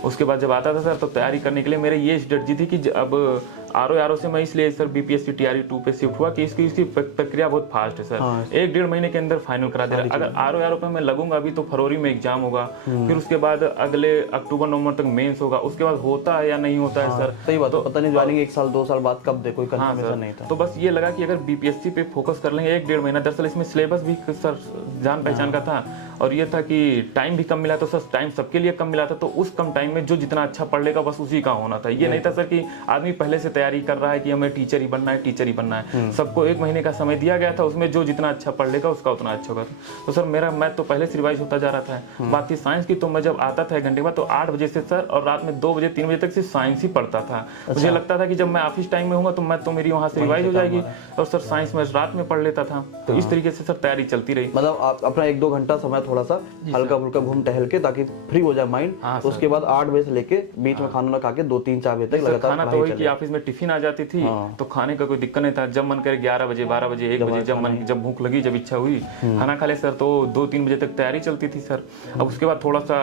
उसके बाद जब आता था सर तो तैयारी करने के लिए मेरे ये स्ट्रेटजी थी कि अब आरओ से मैं इसलिए सर बीपीएससी टीआरई 2 पे शिफ्ट हुआ कि इसकी प्रक्रिया बहुत फास्ट है सर, 1-1.5 महीने के अंदर फाइनल करा दे रहा है। अगर आरओ पे मैं लगूंगा अभी तो फरवरी में एग्जाम होगा, फिर उसके बाद अगले अक्टूबर नवंबर तक मेंस होगा, उसके बाद होता है या नहीं होता है सर, सही बात है, पता नहीं ज्वाइनिंग 1 साल 2 साल बाद कब दे, कोई कंफर्मेशन नहीं था। तो बस ये लगा कि अगर बीपीएससी पे फोकस कर लेंगे 1-1.5 महीना, दरअसल इसमें सिलेबस भी सर जान पहचान का था और ये था कि टाइम भी कम मिला, तो सर टाइम सबके लिए कम मिला था, तो उस कम टाइम में जो जितना अच्छा पढ़ लेगा बस उसी का होना था। ये नहीं था सर कि आदमी पहले से तैयारी कर रहा है कि हमें टीचर ही बनना है, टीचर ही बनना है। सबको 1 महीने का समय दिया गया था, उसमें जो जितना अच्छा पढ़ लेगा उसका उतना अच्छा होगा। तो सर मेरा मैथ तो पहले से रिवाइज होता जा रहा था। बात थी साइंस की, तो मैं जब आता था 1 घंटे बाद तो 8 बजे से सर और रात में 2 बजे 3 बजे तक सिर्फ साइंस ही पढ़ता था। मुझे लगता था कि जब मैं ऑफिस टाइम में होऊंगा तो मैथ तो मेरी वहां से रिवाइज हो जाएगी, और सर साइंस में रात में पढ़ लेता था। तो इस तरीके से सर तैयारी चलती रही। मतलब आप अपना 1-2 घंटा समय थोड़ा सा हल्का फुल्का घूम टहल के ताकि फ्री हो जाए माइंड, तो उसके बाद 8 बजे से लेके बीच में खाना ना खा के 2-3-4 बजे तक लगातार खाना तो वही कि ऑफिस में टिफिन आ जाती थी, तो खाने का कोई दिक्कत नहीं था। जब मन करे 11 बजे 12 बजे 1 बजे जब भूख लगी जब इच्छा हुई खाना खा ले सर, तो 2-3 बजे तक तैयारी चलती थी सर। अब उसके बाद थोड़ा सा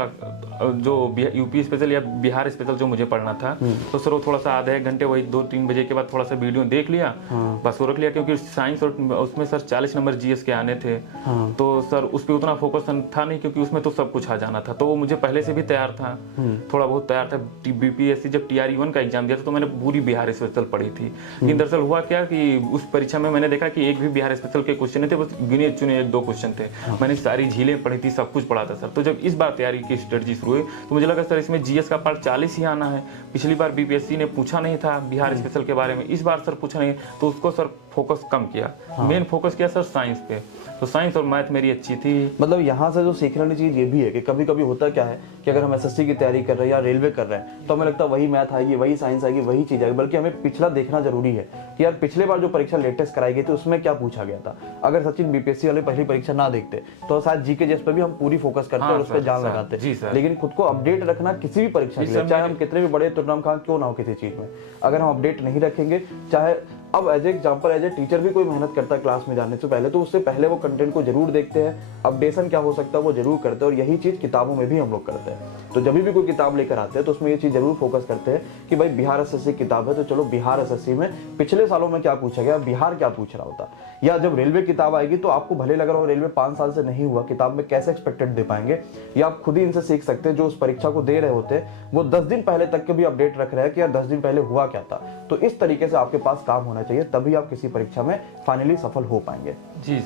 जो यूपी स्पेशल या बिहार स्पेशल जो मुझे पढ़ना था, तो सर वो थोड़ा सा आधे 1 घंटे वही 2-3 बजे के बाद थोड़ा सा वीडियो देख लिया, बस वो रख लिया, क्योंकि साइंस और उसमें सर 40 नंबर जीएस के आने थे, तो सर उस पर उतना फोकस था नहीं, क्योंकि उसमें तो सब कुछ आ जाना था। तो वो मुझे पहले से भी तैयार था, थोड़ा बहुत तैयार था। बीपीएससी जब टीआरई 1 का एग्जाम दिया था तो मैंने पूरी बिहार स्पेशल पढ़ी थी, लेकिन दरअसल हुआ क्या कि उस परीक्षा में मैंने देखा कि एक भी बिहार स्पेशल के क्वेश्चन नहीं थे, बस गिने चुने 1-2 क्वेश्चन थे। मैंने सारी झीलें पढ़ी थी, सब कुछ पढ़ा था सर। तो जब इस बार तैयारी की स्ट्रेटजी शुरू हुई तो मुझे लगा सर इसमें जीएस का पार्ट 40 ही आना है। पिछली बार बीपीएससी ने पूछा नहीं था बिहार स्पेशल के बारे में, इस बार सर पूछा नहीं, तो उसको सर फोकस कम किया, मेन फोकस किया सर साइंस पे। तो साइंस और मैथ मेरी अच्छी थी। मतलब यहाँ से जो सीखने वाली चीज ये भी है कि कभी कभी होता क्या है कि अगर हम एसएससी की तैयारी कर रहे हैं या रेलवे कर रहे हैं तो हमें लगता है वही मैथ आएगी, वही साइंस आएगी, वही चीज आएगी, बल्कि हमें पिछला देखना जरूरी है कि यार पिछले बार जो परीक्षा लेटेस्ट कराई गई थी उसमें क्या पूछा गया था। अगर सचिन बीपीएससी वाले पहली परीक्षा ना देखते तो शायद जीके जिस पर भी हम पूरी फोकस करते और उस पर जान लगाते, लेकिन खुद को अपडेट रखना किसी भी परीक्षा के लिए, चाहे हम कितने भी बड़े तुर्नाम खां क्यों ना हो किसी चीज में, अगर हम अपडेट नहीं रखेंगे, चाहे अब as example as a teacher भी कोई मेहनत करता है क्लास में जाने से पहले, तो उससे पहले वो कंटेंट को जरूर देखते हैं, अपडेशन क्या हो सकता है वो जरूर करते हैं, और यही चीज किताबों में भी हम लोग करते हैं। तो जब भी कोई किताब लेकर आते हैं तो उसमें ये चीज जरूर फोकस करते हैं कि भाई बिहार एसएससी किताब है तो चलो बिहार एसएससी में पिछले सालों में क्या पूछा गया, बिहार क्या पूछ रहा होता। या जब रेलवे किताब आएगी तो आपको भले लग रहा हो रेलवे 5 साल से नहीं हुआ, किताब में कैसे एक्सपेक्टेड दे पाएंगे, या आप खुद ही इनसे सीख सकते हैं। जो उस परीक्षा को दे रहे होते हैं वो 10 दिन पहले तक के भी अपडेट रख रहे हैं कि यार 10 दिन पहले हुआ क्या था। तो इस तरीके से आपके पास काम होना चाहिए, तभी आप किसी परीक्षा में फाइनली सफल हो पाएंगे। जी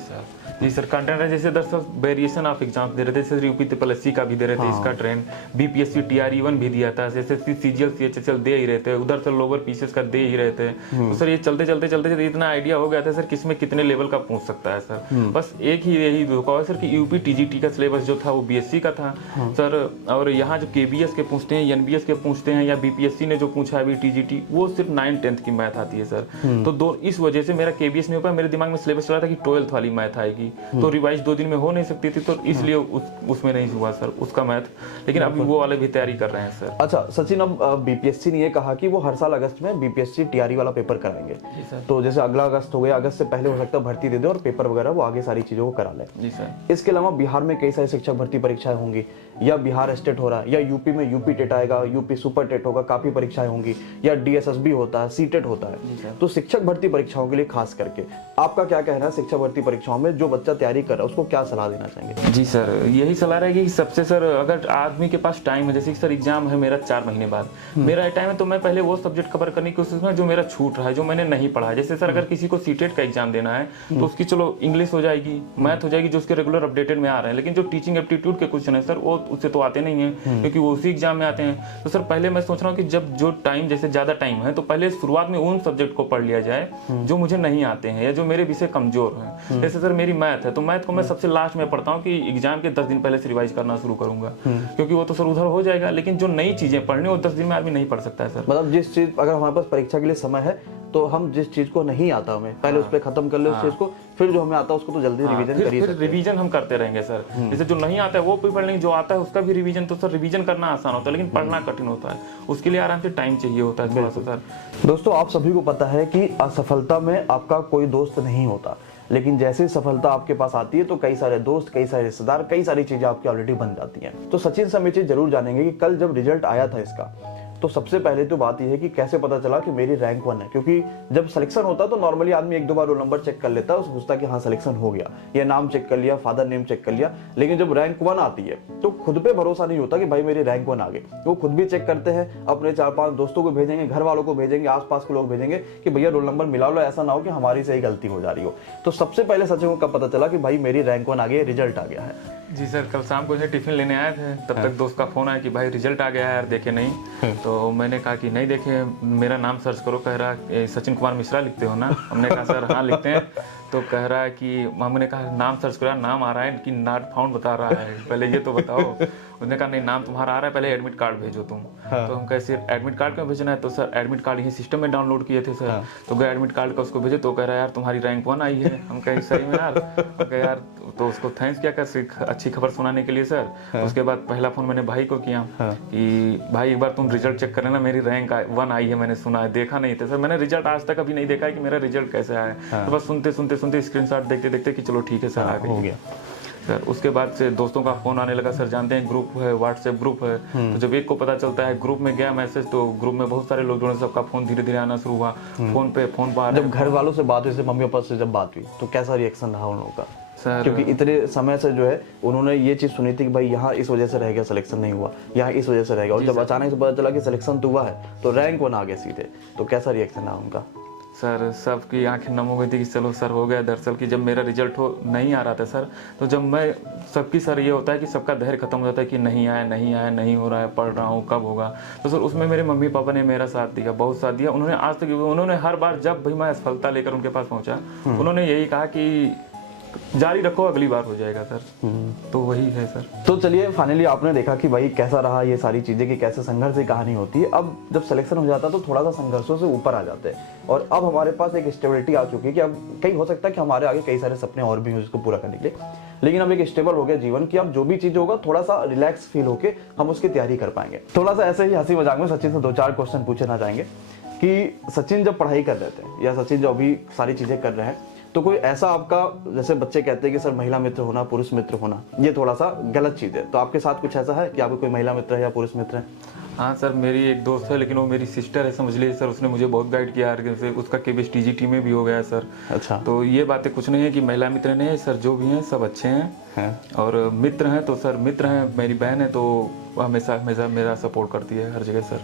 सर कंटेंट है, जैसे दरअसल वेरिएशन ऑफ एग्जाम दे रहे थे, जैसे यूपी ट्रिपल का भी दे रहे थे, इसका ट्रेंड बीपीएससी टीआरई 1 भी दिया था, जैसे सीजीएल सीएचएसएल दे ही रहे थे, उधर से लोअर पीसीएस का दे ही रहे थे। तो सर ये चलते चलते इतना आइडिया हो गया था सर किसमें कितने लेवल का पूछ सकता है सर। बस एक ही यही धोखा है सर कि यूपी टीजीटी का सिलेबस जो था वो बीएससी का था सर, और यहाँ जो केबीएस के पूछते हैं, एनबीएस के पूछते हैं, या बीपीएससी ने जो पूछा है अभी टीजीटी, वो सिर्फ 9th-10th की मैथ आती है सर। तो इस वजह से मेरा केबीएस नहीं हो पाया, मेरे दिमाग में सिलेबस चला था कि 12th वाली मैथ आएगी, तो रिवाइज 2 दिन में हो नहीं सकती थी, तो इसलिए उसमें नहीं हुआ सर उसका मैथ, लेकिन अभी वो वाले भी तैयारी कर रहे हैं सर। अच्छा सचिन, अब बीपीएससी ने ये कहा कि वो हर साल अगस्त में बीपीएससी टीआरई वाला पेपर कराएंगे, तो जैसे अगला अगस्त हो गया, अगस्त से पहले हो सकता है भर्ती दे दे और पेपर वगैरह वो आगे सारी चीजों को करा ले। जी सर। इसके अलावा बिहार में कई सारी शिक्षक भर्ती परीक्षाएं होंगी, या बिहार स्टेट हो रहा है, या यूपी में यूपी टेट आएगा, यूपी सुपर टेट होगा, काफी परीक्षाएं होंगी, या डीएसएसबी होता है, सीटेट होता है। तो शिक्षक भर्ती परीक्षाओं के लिए खास करके आपका क्या कहना है, शिक्षक भर्ती परीक्षाओं में जो बच्चा तैयारी कर रहा है उसको क्या सलाह देना चाहेंगे? जी सर, यही सलाह रहेगी कि सबसे सर अगर आदमी के पास टाइम है, जैसे सर एग्जाम है मेरा 4 महीने बाद, मेरा टाइम है, तो मैं पहले वो सब्जेक्ट कवर करने की कोशिश में जो मेरा छूट रहा है, जो मैंने नहीं पढ़ा है। जैसे सर अगर किसी को सीटेट का एग्जाम देना है तो उसकी चलो इंग्लिश हो जाएगी, मैथ हो जाएगी, जो उसके रेगुलर अपडेटेड में आ रहे हैं, लेकिन जो टीचिंग एप्टीट्यूड के क्वेश्चन है सर वो उससे तो आते नहीं है, क्योंकि वो उसी एग्जाम में आते हैं। तो सर पहले मैं सोच रहा हूँ कि जब जो टाइम जैसे ज्यादा टाइम है तो पहले शुरुआत में उन सब्जेक्ट को पढ़ लिया जाए जो मुझे नहीं आते हैं या जो मेरे विषय कमजोर हैं। जैसे सर मेरी मैथ है तो मैथ को मैं सबसे लास्ट में पढ़ता हूँ कि एग्जाम के 10 दिन पहले से रिवाइज करना शुरू करूंगा, क्योंकि वो तो सर उधर हो जाएगा, लेकिन जो नई चीजें पढ़नी वो 10 दिन में आदमी नहीं पढ़ सकता है सर। मतलब जिस चीज अगर हमारे पास परीक्षा के लिए समय है तो हम जिस चीज को नहीं आता हमें पहले उस पर खत्म कर ले उस चीज को, फिर जो हमें आता है उसको तो जल्दी रिवीजन कर ही फिर सकते हैं। रिवीजन हम करते रहेंगे सर। जैसे जो नहीं आता है वो भी पढ़ लेंगे, जो आता है उसका भी रिवीजन, तो सर रिवीजन करना आसान होता है लेकिन पढ़ना कठिन होता है, उसके लिए आराम से टाइम चाहिए होता है थोड़ा सा सर। दोस्तों आप सभी को पता है कि असफलता में आपका कोई दोस्त नहीं होता, लेकिन जैसे ही सफलता आपके पास आती है तो कई सारे दोस्त, कई सारे रिश्तेदार, कई सारी चीजें आपकी ऑलरेडी बन जाती हैं। तो सचिन से हम ये चीज जरूर जानेंगे कि कल जब रिजल्ट आया था इसका, तो सबसे पहले तो बात यह है कि कैसे पता चला कि मेरी रैंक 1 है, क्योंकि जब सिलेक्शन होता है तो नॉर्मली आदमी एक दो बार रोल नंबर चेक कर लेता है, उसको पूछता है कि हाँ सिलेक्शन हो गया, ये नाम चेक कर लिया, फादर नेम चेक कर लिया, लेकिन जब रैंक 1 आती है तो खुद पे भरोसा नहीं होता कि भाई मेरी रैंक 1 आ गई। वो खुद भी चेक करते हैं, अपने 4-5 दोस्तों को भेजेंगे, घर वालों को भेजेंगे, आसपास के लोग भेजेंगे कि भैया रोल नंबर मिला लो, ऐसा ना हो कि हमारी से ही गलती हो जा रही हो। तो सबसे पहले सचिन को कब पता चला कि भाई मेरी रैंक 1 आ गई, रिजल्ट आ गया है? जी सर, कल शाम को टिफिन लेने आए थे, तब तक दोस्त का फोन आया कि भाई रिजल्ट आ गया है यार, देखे नहीं? तो मैंने कहा कि नहीं देखे, मेरा नाम सर्च करो, कह रहा सचिन कुमार मिश्रा लिखते हो ना? हमने कहा सर हाँ लिखते हैं। तो कह रहा है कि हमने कहा नाम सर्च करा, नाम आ रहा है कि नॉट फाउंड बता रहा है, पहले ये तो बताओ। उसने कहा नहीं नाम तुम्हारा आ रहा है, पहले एडमिट कार्ड भेजो तुम। तो हम कैसे एडमिट कार्ड क्यों भेजना है? तो सर एडमिट कार्ड यही सिस्टम में डाउनलोड किए थे सर। तो गए एडमिट कार्ड का उसको भेजे, तो कह रहा है यार तुम्हारी रैंक 1 आई है। हम कहे सही में यार? हम कहे यार, तो उसको थैंक्स क्या कर अच्छी खबर सुनाने के लिए सर। उसके बाद पहला फोन मैंने भाई को किया कि भाई एक बार तुम रिजल्ट चेक कर लेना, मेरी रैंक 1 आई है, मैंने सुना है, देखा नहीं था सर, मैंने रिजल्ट आज तक अभी नहीं देखा है कि मेरा रिजल्ट कैसे आया है। तो बस सुनते सुनते स्क्रीनशॉट देखते देखते कि चलो ठीक है सर आ हो गई गया सर। उसके बाद से दोस्तों का फोन आने लगा सर, जानते हैं ग्रुप है, व्हाट्सएप ग्रुप है। तो जब एक को पता चलता है, ग्रुप में गया मैसेज, तो ग्रुप में बहुत सारे लोग जुड़े, सबका फोन धीरे धीरे आना शुरू हुआ। फोन पे फोन बाहर। जब घर वालों से बात हुई, मम्मी पापा से जब बात हुई, तो कैसा रिएक्शन रहा उन लोगों का? सर क्योंकि इतने समय से जो है उन्होंने ये चीज सुनी थी कि भाई यहाँ इस वजह से रह गया, सिलेक्शन नहीं हुआ, यहाँ इस वजह से रह गया, और जब अचानक से पता चला कि सिलेक्शन तो हुआ है तो रैंक 1 आ गया सीधे, तो कैसा रिएक्शन रहा उनका? सर सबकी आंखें नम हो गई थी कि चलो सर हो गया। दरअसल कि जब मेरा रिजल्ट नहीं आ रहा था सर, तो जब मैं सबकी सर ये होता है कि सबका धैर्य खत्म हो जाता है कि नहीं आया, नहीं हो रहा है, पढ़ रहा हूँ, कब होगा। तो सर उसमें मेरे मम्मी पापा ने मेरा साथ दिया, बहुत साथ दिया। उन्होंने आज तक, उन्होंने हर बार जब भी मैं असफलता लेकर उनके पास पहुंचा, उन्होंने यही कहा कि जारी रखो, अगली बार हो जाएगा सर। तो वही है सर। तो चलिए फाइनली आपने देखा कि भाई कैसा रहा ये सारी चीजें, कि कैसे संघर्ष की कहानी होती है। अब जब सिलेक्शन हो जाता है तो थोड़ा सा संघर्षों से ऊपर आ जाते हैं, और अब हमारे पास एक स्टेबिलिटी आ चुकी है कि अब कई हो सकता है कि हमारे आगे कई सारे सपने और भी हो जिसको पूरा करने के लिए, लेकिन अब एक स्टेबल हो गया जीवन कि अब जो भी चीज होगा थोड़ा सा रिलैक्स फील होके हम उसकी तैयारी कर पाएंगे। थोड़ा सा ऐसे ही हंसी मजाक में सचिन से 2-4 क्वेश्चन पूछना चाहेंगे कि सचिन जब पढ़ाई कर रहे थे या सचिन जो अभी सारी चीजें कर रहे हैं, तो कोई ऐसा आपका, जैसे बच्चे कहते हैं कि सर महिला मित्र होना, पुरुष मित्र होना, ये थोड़ा सा गलत चीज है, तो आपके साथ कुछ ऐसा है कि आपको कोई महिला मित्र है या पुरुष मित्र है? हाँ सर, मेरी एक दोस्त है, लेकिन वो मेरी सिस्टर है समझ लीजिए सर। उसने मुझे बहुत गाइड किया, जैसे उसका केबीएस टीजीटी में भी हो गया है सर। अच्छा। तो ये बातें कुछ नहीं है कि महिला मित्र नहीं है सर, जो भी हैं सब अच्छे हैं। और मित्र हैं तो सर मित्र हैं, मेरी बहन है तो हमेशा हमेशा मेरा सपोर्ट करती है हर जगह सर।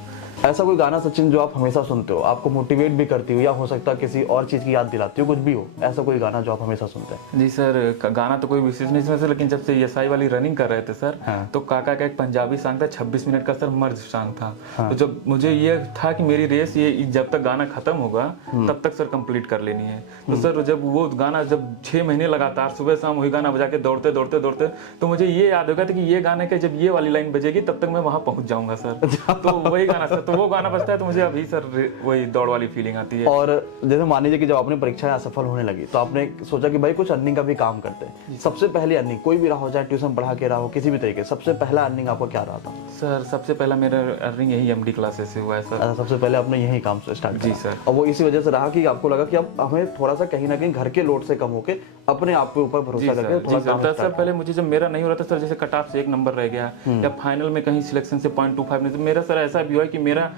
ऐसा कोई गाना सचिन जो आप हमेशा सुनते हो, आपको मोटिवेट भी करती हो, या हो सकता है किसी और चीज की याद दिलाती हो, कुछ भी हो, ऐसा कोई गाना जो आप हमेशा सुनते हैं? जी सर, गाना तो कोई विशेष नहीं सर, लेकिन जब से एसआई वाली रनिंग कर रहे थे सर, तो काका का एक पंजाबी सॉन्ग था, 26 मिनट का सर मर्ज सॉन्ग था। तो जब मुझे ये था कि मेरी रेस ये जब तक गाना खत्म होगा तब तक सर कंप्लीट कर लेनी है। तो सर जब वो गाना जब 6 महीने लगातार सुबह शाम वही गाना बजा के दौड़ते दौड़ते दौड़ते, तो मुझे ये याद होगा था कि ये गाने के जब ये वाली लाइन बजेगी तब तक मैं वहां पहुंच जाऊंगा सर। तो वही गाना सर, तो वो गाना बजता है तो मुझे अभी सर वही दौड़ वाली फीलिंग आती है। और जैसे मान लीजिए कि जब आपने परीक्षाएं असफल होने लगी तो आपने सोचा कि भाई कुछ अर्निंग का भी काम करते हैं। सबसे पहली अर्निंग कोई भी रहा हो, चाहे ट्यूशन पढ़ा के रहा हो, किसी भी तरीके, सबसे पहला अर्निंग आपका क्या रहा था? सर सबसे पहला मेरा अर्निंग यही एमडी क्लासेस से हुआ है सर। सबसे पहले आपने यही काम से स्टार्ट किया? जी सर। और वो इसी वजह से रहा कि आपको लगा कि अब हमें थोड़ा सा कहीं ना कहीं घर के लोड से कम होके अपने आप के ऊपर भरोसा करके थोड़ा काम सर। पहले मुझे जब मेरा नहीं हो रहा था सर, जैसे कट ऑफ से 1 नंबर रह गया या फाइनल में कहीं सिलेक्शन से 0.25 नहीं, तो मेरा सर ऐसा भी हुआ कि मेरा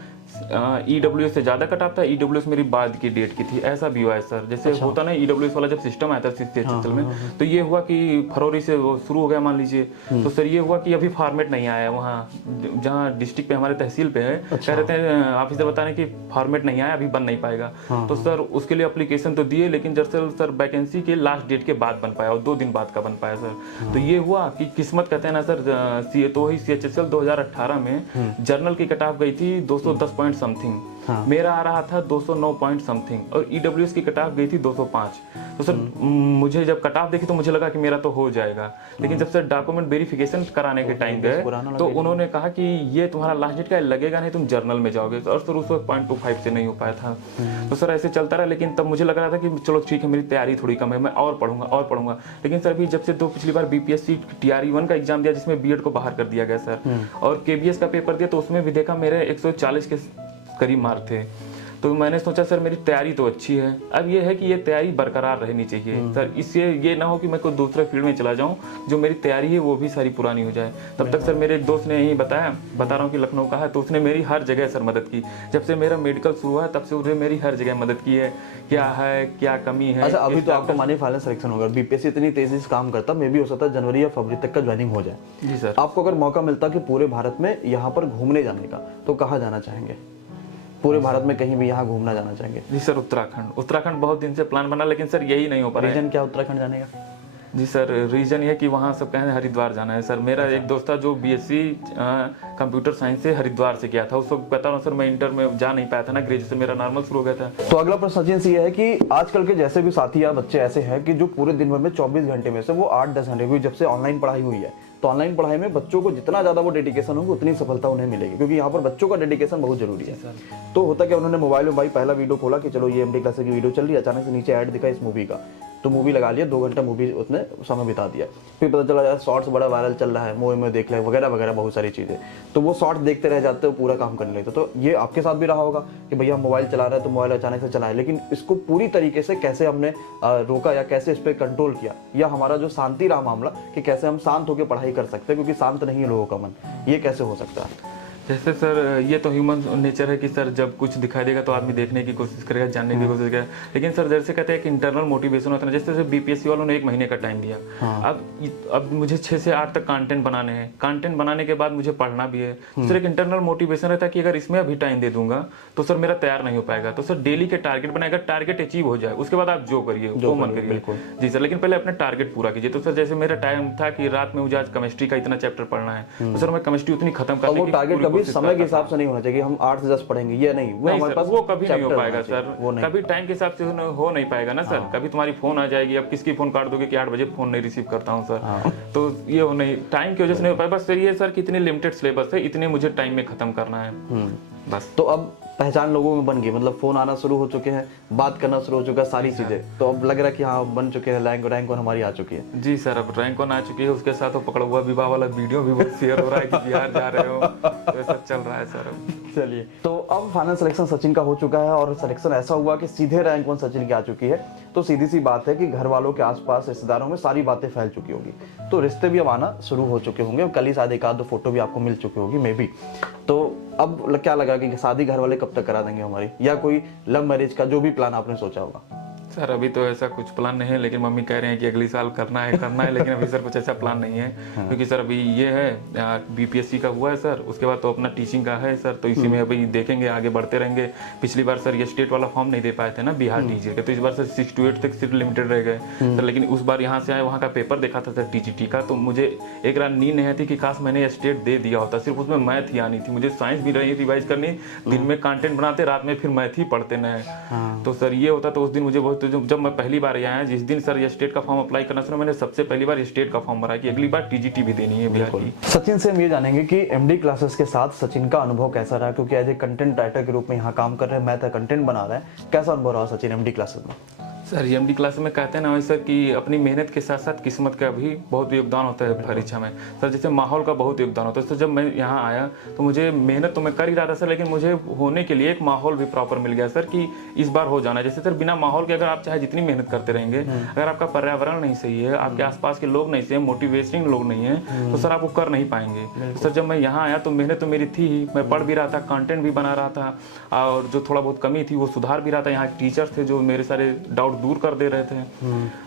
ईडब्ल्यूएस से ज्यादा कट ऑफ था, ईडब्ल्यूएस मेरी बाद की डेट की थी, ऐसा भी हुआ है सर। जैसे होता ना ईडब्ल्यूएस वाला जब सिस्टम आया था सीएचएसएल में, तो ये हुआ कि फरवरी से वो शुरू हो गया मान लीजिए। तो सर ये हुआ कि अभी फॉर्मेट नहीं आया वहाँ जहाँ डिस्ट्रिक्ट पे हमारे तहसील पे है, कह रहे थे ऑफिसर बताने की फॉर्मेट नहीं आया, अभी बन नहीं पाएगा। तो सर उसके लिए एप्लीकेशन तो दिए, लेकिन दरअसल सर वैकेंसी के लास्ट डेट के बाद बन पाया और 2 दिन बाद का बन पाया सर। तो ये हुआ कि किस्मत कहते हैं ना सर। तो वही सीएचएसएल 2018 में जर्नल की कट ऑफ गई थी 210 पॉइंट समथिंग, मेरा आ रहा था 209 पॉइंट समथिंग और ईडब्ल्यूएस की कट ऑफ गई थी 205। तो सर मुझे जब कट ऑफ देखी तो मुझे लगा कि मेरा तो हो जाएगा, लेकिन जब सर डॉक्यूमेंट वेरिफिकेशन कराने के टाइम गए तो उन्होंने कहा कि ये तुम्हारा लास्ट डेट का लगेगा नहीं, तुम जर्नल में जाओगे। और सर उस वक्त 0.25 से नहीं हो पाया था। तो सर ऐसे चलता रहा, लेकिन तब मुझे लग रहा था कि चलो ठीक है मेरी तैयारी थोड़ी कम है, मैं और पढ़ूंगा। लेकिन सर अभी जब से पिछली बार बीपीएससी टीआरई 1 का एग्जाम दिया जिसमें बीएड को बाहर कर दिया गया सर, और केबीएस का पेपर दिया तो उसमें भी देखा मेरे 140 के करीब मार्क थे। तो मैंने सोचा सर मेरी तैयारी तो अच्छी है, अब ये है कि ये तैयारी बरकरार रहनी चाहिए सर, इससे ये ना हो कि मैं कोई दूसरे फील्ड में चला जाऊं, जो मेरी तैयारी है वो भी सारी पुरानी हो जाए। तब तक सर मेरे एक दोस्त ने यही बता रहा हूँ कि लखनऊ का है, तो उसने मेरी हर जगह सर मदद की। जब से मेरा मेडिकल शुरू हुआ तब से उसने मेरी हर जगह मदद की है, क्या है क्या कमी है। अच्छा, अभी तो आपको मानिए फाइनल सिलेक्शन होगा, बीपीएससी इतनी तेजी से काम करता, मे भी हो सकता है जनवरी या फरवरी तक का ज्वाइनिंग हो जाए। जी सर। आपको अगर मौका मिलता कि पूरे भारत में यहाँ पर घूमने जाने का, तो कहाँ जाना चाहेंगे? पूरे भारत में कहीं भी यहाँ घूमना जाना चाहेंगे? जी सर, उत्तराखंड बहुत दिन से प्लान बना, लेकिन सर यही नहीं हो पा रहा है। रीजन क्या उत्तराखंड जाने का? जी सर, रीजन ये कि वहाँ सब कहें हरिद्वार जाना है सर। मेरा एक दोस्त था जो बीएससी कंप्यूटर साइंस से हरिद्वार से किया था, उसको बता रहा हूँ सर मैं इंटर में जा नहीं पाया था ना, ग्रेजुएशन मेरा नॉर्मल शुरू हो गया था। तो अगला प्रश्न सचिन से ये है कि आजकल के जैसे भी साथी या बच्चे ऐसे हैं कि जो पूरे दिन भर में 24 घंटे में से वो 8-10 घंटे, क्योंकि जब से ऑनलाइन पढ़ाई हुई है तो ऑनलाइन पढ़ाई में बच्चों को जितना ज्यादा वो डेडिकेशन होगी उतनी सफलता उन्हें मिलेगी, क्योंकि यहाँ पर बच्चों का डेडिकेशन बहुत जरूरी है। तो होता क्या, उन्होंने मोबाइल में भाई पहला वीडियो खोला कि चलो ये एमडी क्लासेस की वीडियो चल रही है, अचानक से नीचे ऐड दिखा इस मूवी का, तो मूवी लगा लिया, 2 घंटा मूवी उसने समय बिता दिया। फिर पता चला यार शॉर्ट्स बड़ा वायरल चल रहा है, मोए में देख ले वगैरह वगैरह बहुत सारी चीजें, तो वो शॉर्ट्स देखते रह जाते हो, पूरा काम करने लगते। तो ये आपके साथ भी रहा होगा कि भैया मोबाइल चला रहा है तो मोबाइल अचानक से चलाए, लेकिन इसको पूरी तरीके से कैसे हमने रोका या कैसे इस पर कंट्रोल किया, या हमारा जो शांति रहा मामला कि कैसे हम शांत होकर पढ़ाई कर सकते हैं, क्योंकि शांत नहीं है लोगों का मन, ये कैसे हो सकता है? जैसे सर ये तो ह्यूमन नेचर है कि सर जब कुछ दिखाई देगा तो आदमी देखने की कोशिश करेगा, जानने की कोशिश करेगा, लेकिन सर जैसे कहते हैं कि इंटरनल मोटिवेशन होता है। जैसे बीपीएससी वालों ने 1 महीने का टाइम दिया, अब मुझे 6 से 8 तक कंटेंट बनाने हैं, कंटेंट बनाने के बाद मुझे पढ़ना भी है। सर एक इंटरनल मोटिवेशन रहता है कि अगर इसमें अभी टाइम दे दूंगा तो सर मेरा तैयार नहीं हो पाएगा। तो सर डेली के टारगेट बनाएगा, टारगेट अचीव हो जाए उसके बाद आप जो करिए जो मन करिए। जी सर, लेकिन पहले अपने टारगेट पूरा कीजिए। तो सर जैसे मेरा टाइम था कि रात में मुझे आज केमिस्ट्री का इतना चैप्टर पढ़ना है, तो सर मैं केमिस्ट्री उतनी खत्म करने की टारगेट कभी समय के हिसाब नहीं होना चाहिए हम 8 से 10 पढ़ेंगे, ये नहीं, वो हमारे पास वो कभी नहीं हो पाएगा सर, कभी टाइम के हिसाब से हो नहीं पाएगा ना सर। कभी तुम्हारी फोन आ जाएगी, अब किसकी फोन काट दोगे कि 8 बजे फोन नहीं रिसीव करता हूँ सर, तो ये हो नहीं, टाइम की वजह से नहीं हो पाएगा। बस सर ये सर कि इतनी लिमिटेड सिलेबस है, इतने मुझे टाइम में खत्म करना है बस। तो अब पहचान लोगों में बन गई, मतलब फोन आना शुरू हो चुके हैं, बात करना शुरू हो चुका है, सारी चीजें, तो अब लग रहा है कि हाँ बन चुके हैं, रैंक वन हमारी आ चुकी है। जी सर, अब रैंक वन आ चुकी है, उसके साथ वो पकड़ा हुआ विवाह वाला वीडियो भी बहुत शेयर हो रहा है कि बिहार जा रहे हो, तो ये सब चल रहा है सर। चलिए, तो अब फाइनल सिलेक्शन सचिन का हो चुका है और सिलेक्शन ऐसा हुआ कि सीधे रैंक 1 सचिन की आ चुकी है, तो सीधी सी बात है कि घर वालों के आसपास रिश्तेदारों में सारी बातें फैल चुकी होगी, तो रिश्ते भी अब आना शुरू हो चुके होंगे, कल ही शादी का 2 फोटो भी आपको मिल चुकी होगी मे बी। तो अब क्या लगा कि शादी घर वाले कब तक करा देंगे हमारी, या कोई लव मैरिज का जो भी प्लान आपने सोचा होगा? सर अभी तो ऐसा कुछ प्लान नहीं है, लेकिन मम्मी कह रहे हैं कि अगले साल करना है, लेकिन अभी सर कुछ ऐसा प्लान नहीं है। क्योंकि सर अभी ये है बीपीएससी का हुआ है सर, उसके बाद तो अपना टीचिंग का है सर, तो इसी में अभी देखेंगे, आगे बढ़ते रहेंगे। पिछली बार सर ये स्टेट वाला फॉर्म नहीं दे पाए थे ना बिहार टीचर के, तो इस बार सर 6 to 8 तक सिर्फ लिमिटेड रह गए सर, लेकिन उस बार यहाँ से आए, वहाँ का पेपर देखा था सर टीजीटी का, तो मुझे एक रात नींद नहीं थी कि काश मैंने स्टेट दे दिया होता, सिर्फ उसमें मैथ ही आनी थी, मुझे साइंस भी रही रिवाइज करनी, दिन में कंटेंट बनाते, रात में फिर मैथ ही पढ़ते न। तो सर ये होता, तो उस दिन मुझे बहुत, जब मैं पहली बार आया जिस दिन सर ये स्टेट का फॉर्म अप्लाई करना था, मैंने सबसे पहली बार स्टेट का फॉर्म भरा कि अगली बार टीजीटी भी देनी है बिहार की। सचिन से हम ये जानेंगे कि एमडी क्लासेस के साथ सचिन का अनुभव कैसा रहा, क्योंकि एज ए कंटेंट राइटर के रूप में यहाँ काम कर रहे हैं, मैथ कंटेंट बना रहे हैं, कैसा अनुभव रहा सचिन एमडी क्लासेस में? सर एमडी क्लास में कहते हैं ना सर कि अपनी मेहनत के साथ साथ किस्मत का भी बहुत योगदान होता है परीक्षा में सर, जैसे माहौल का बहुत योगदान होता है। तो जब मैं यहाँ आया तो मुझे मेहनत तो मैं कर ही रहा था सर, लेकिन मुझे होने के लिए एक माहौल भी प्रॉपर मिल गया सर कि इस बार हो जाना है। जैसे सर बिना माहौल के अगर आप चाहे जितनी मेहनत करते रहेंगे, अगर आपका पर्यावरण नहीं सही है, आपके आसपास के लोग नहीं सही है, मोटिवेटिंग लोग नहीं है, तो सर आप वो कर नहीं पाएंगे। सर जब मैं यहाँ आया तो मेहनत तो मेरी थी ही, मैं पढ़ भी रहा था, कंटेंट भी बना रहा था, और जो थोड़ा बहुत कमी थी वो सुधार भी रहा था। यहाँ टीचर्स थे जो मेरे सारे डाउट दूर कर दे रहे थे,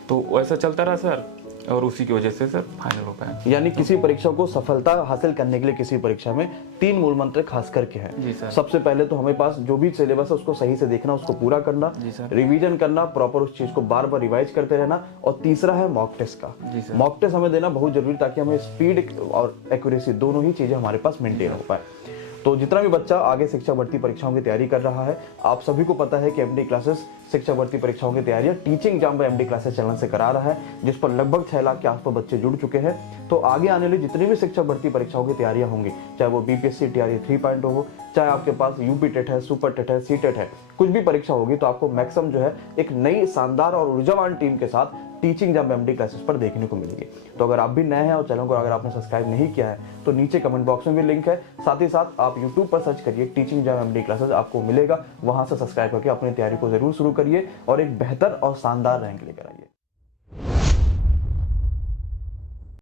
तो ऐसा चलता रहा सर, और उसी की वजह से सर फाइनल हो पाया। यानी किसी परीक्षा को सफलता हासिल करने के लिए किसी परीक्षा में 3 मूल मंत्र खास करके हैं। सबसे पहले तो हमें पास जो भी सिलेबस है उसको सही से देखना, उसको पूरा करना, रिवीजन करना, प्रॉपर उस चीज को बार बार रिवाइज करते रहना, और तीसरा है मॉक टेस्ट का। मॉक टेस्ट हमें देना बहुत जरूरी, ताकि हमें स्पीड और एक्यूरेसी दोनों ही चीजें हमारे पास मेंटेन हो पाए। तो जितना भी बच्चा आगे शिक्षा भर्ती परीक्षाओं की तैयारी कर रहा है, आप सभी को पता है कि एमडी क्लासेस शिक्षा भर्ती परीक्षाओं की तैयारी टीचिंग एग्जाम में एमडी क्लासेस चैनल से करा रहा है, जिस पर लगभग 6 लाख के आसपास बच्चे जुड़ चुके हैं। तो आगे आने वाली जितनी भी शिक्षा भर्ती परीक्षाओं की तैयारियां होंगी, चाहे वो बीपीएससी टीआरई 3.0 हो, चाहे आपके पास यूपी टेट है, सुपर टेट है, सी टेट है, कुछ भी परीक्षा होगी, तो आपको मैक्सिमम जो है एक नई शानदार और ऊर्जावान टीम के साथ टीचिंग एग्जाम एमडी क्लासेस पर देखने को मिलेगी। तो अगर आप भी नए हैं और चैनल को अगर आपने सब्सक्राइब नहीं किया है तो नीचे कमेंट बॉक्स में भी लिंक है, साथ ही साथ आप यूट्यूब पर सर्च करिए टीचिंग एग्जाम एमडी क्लासेस, आपको मिलेगा, वहां से सब्सक्राइब करके अपनी तैयारी को जरूर शुरू करिए और एक बेहतर और शानदार रैंक लेकर आइए।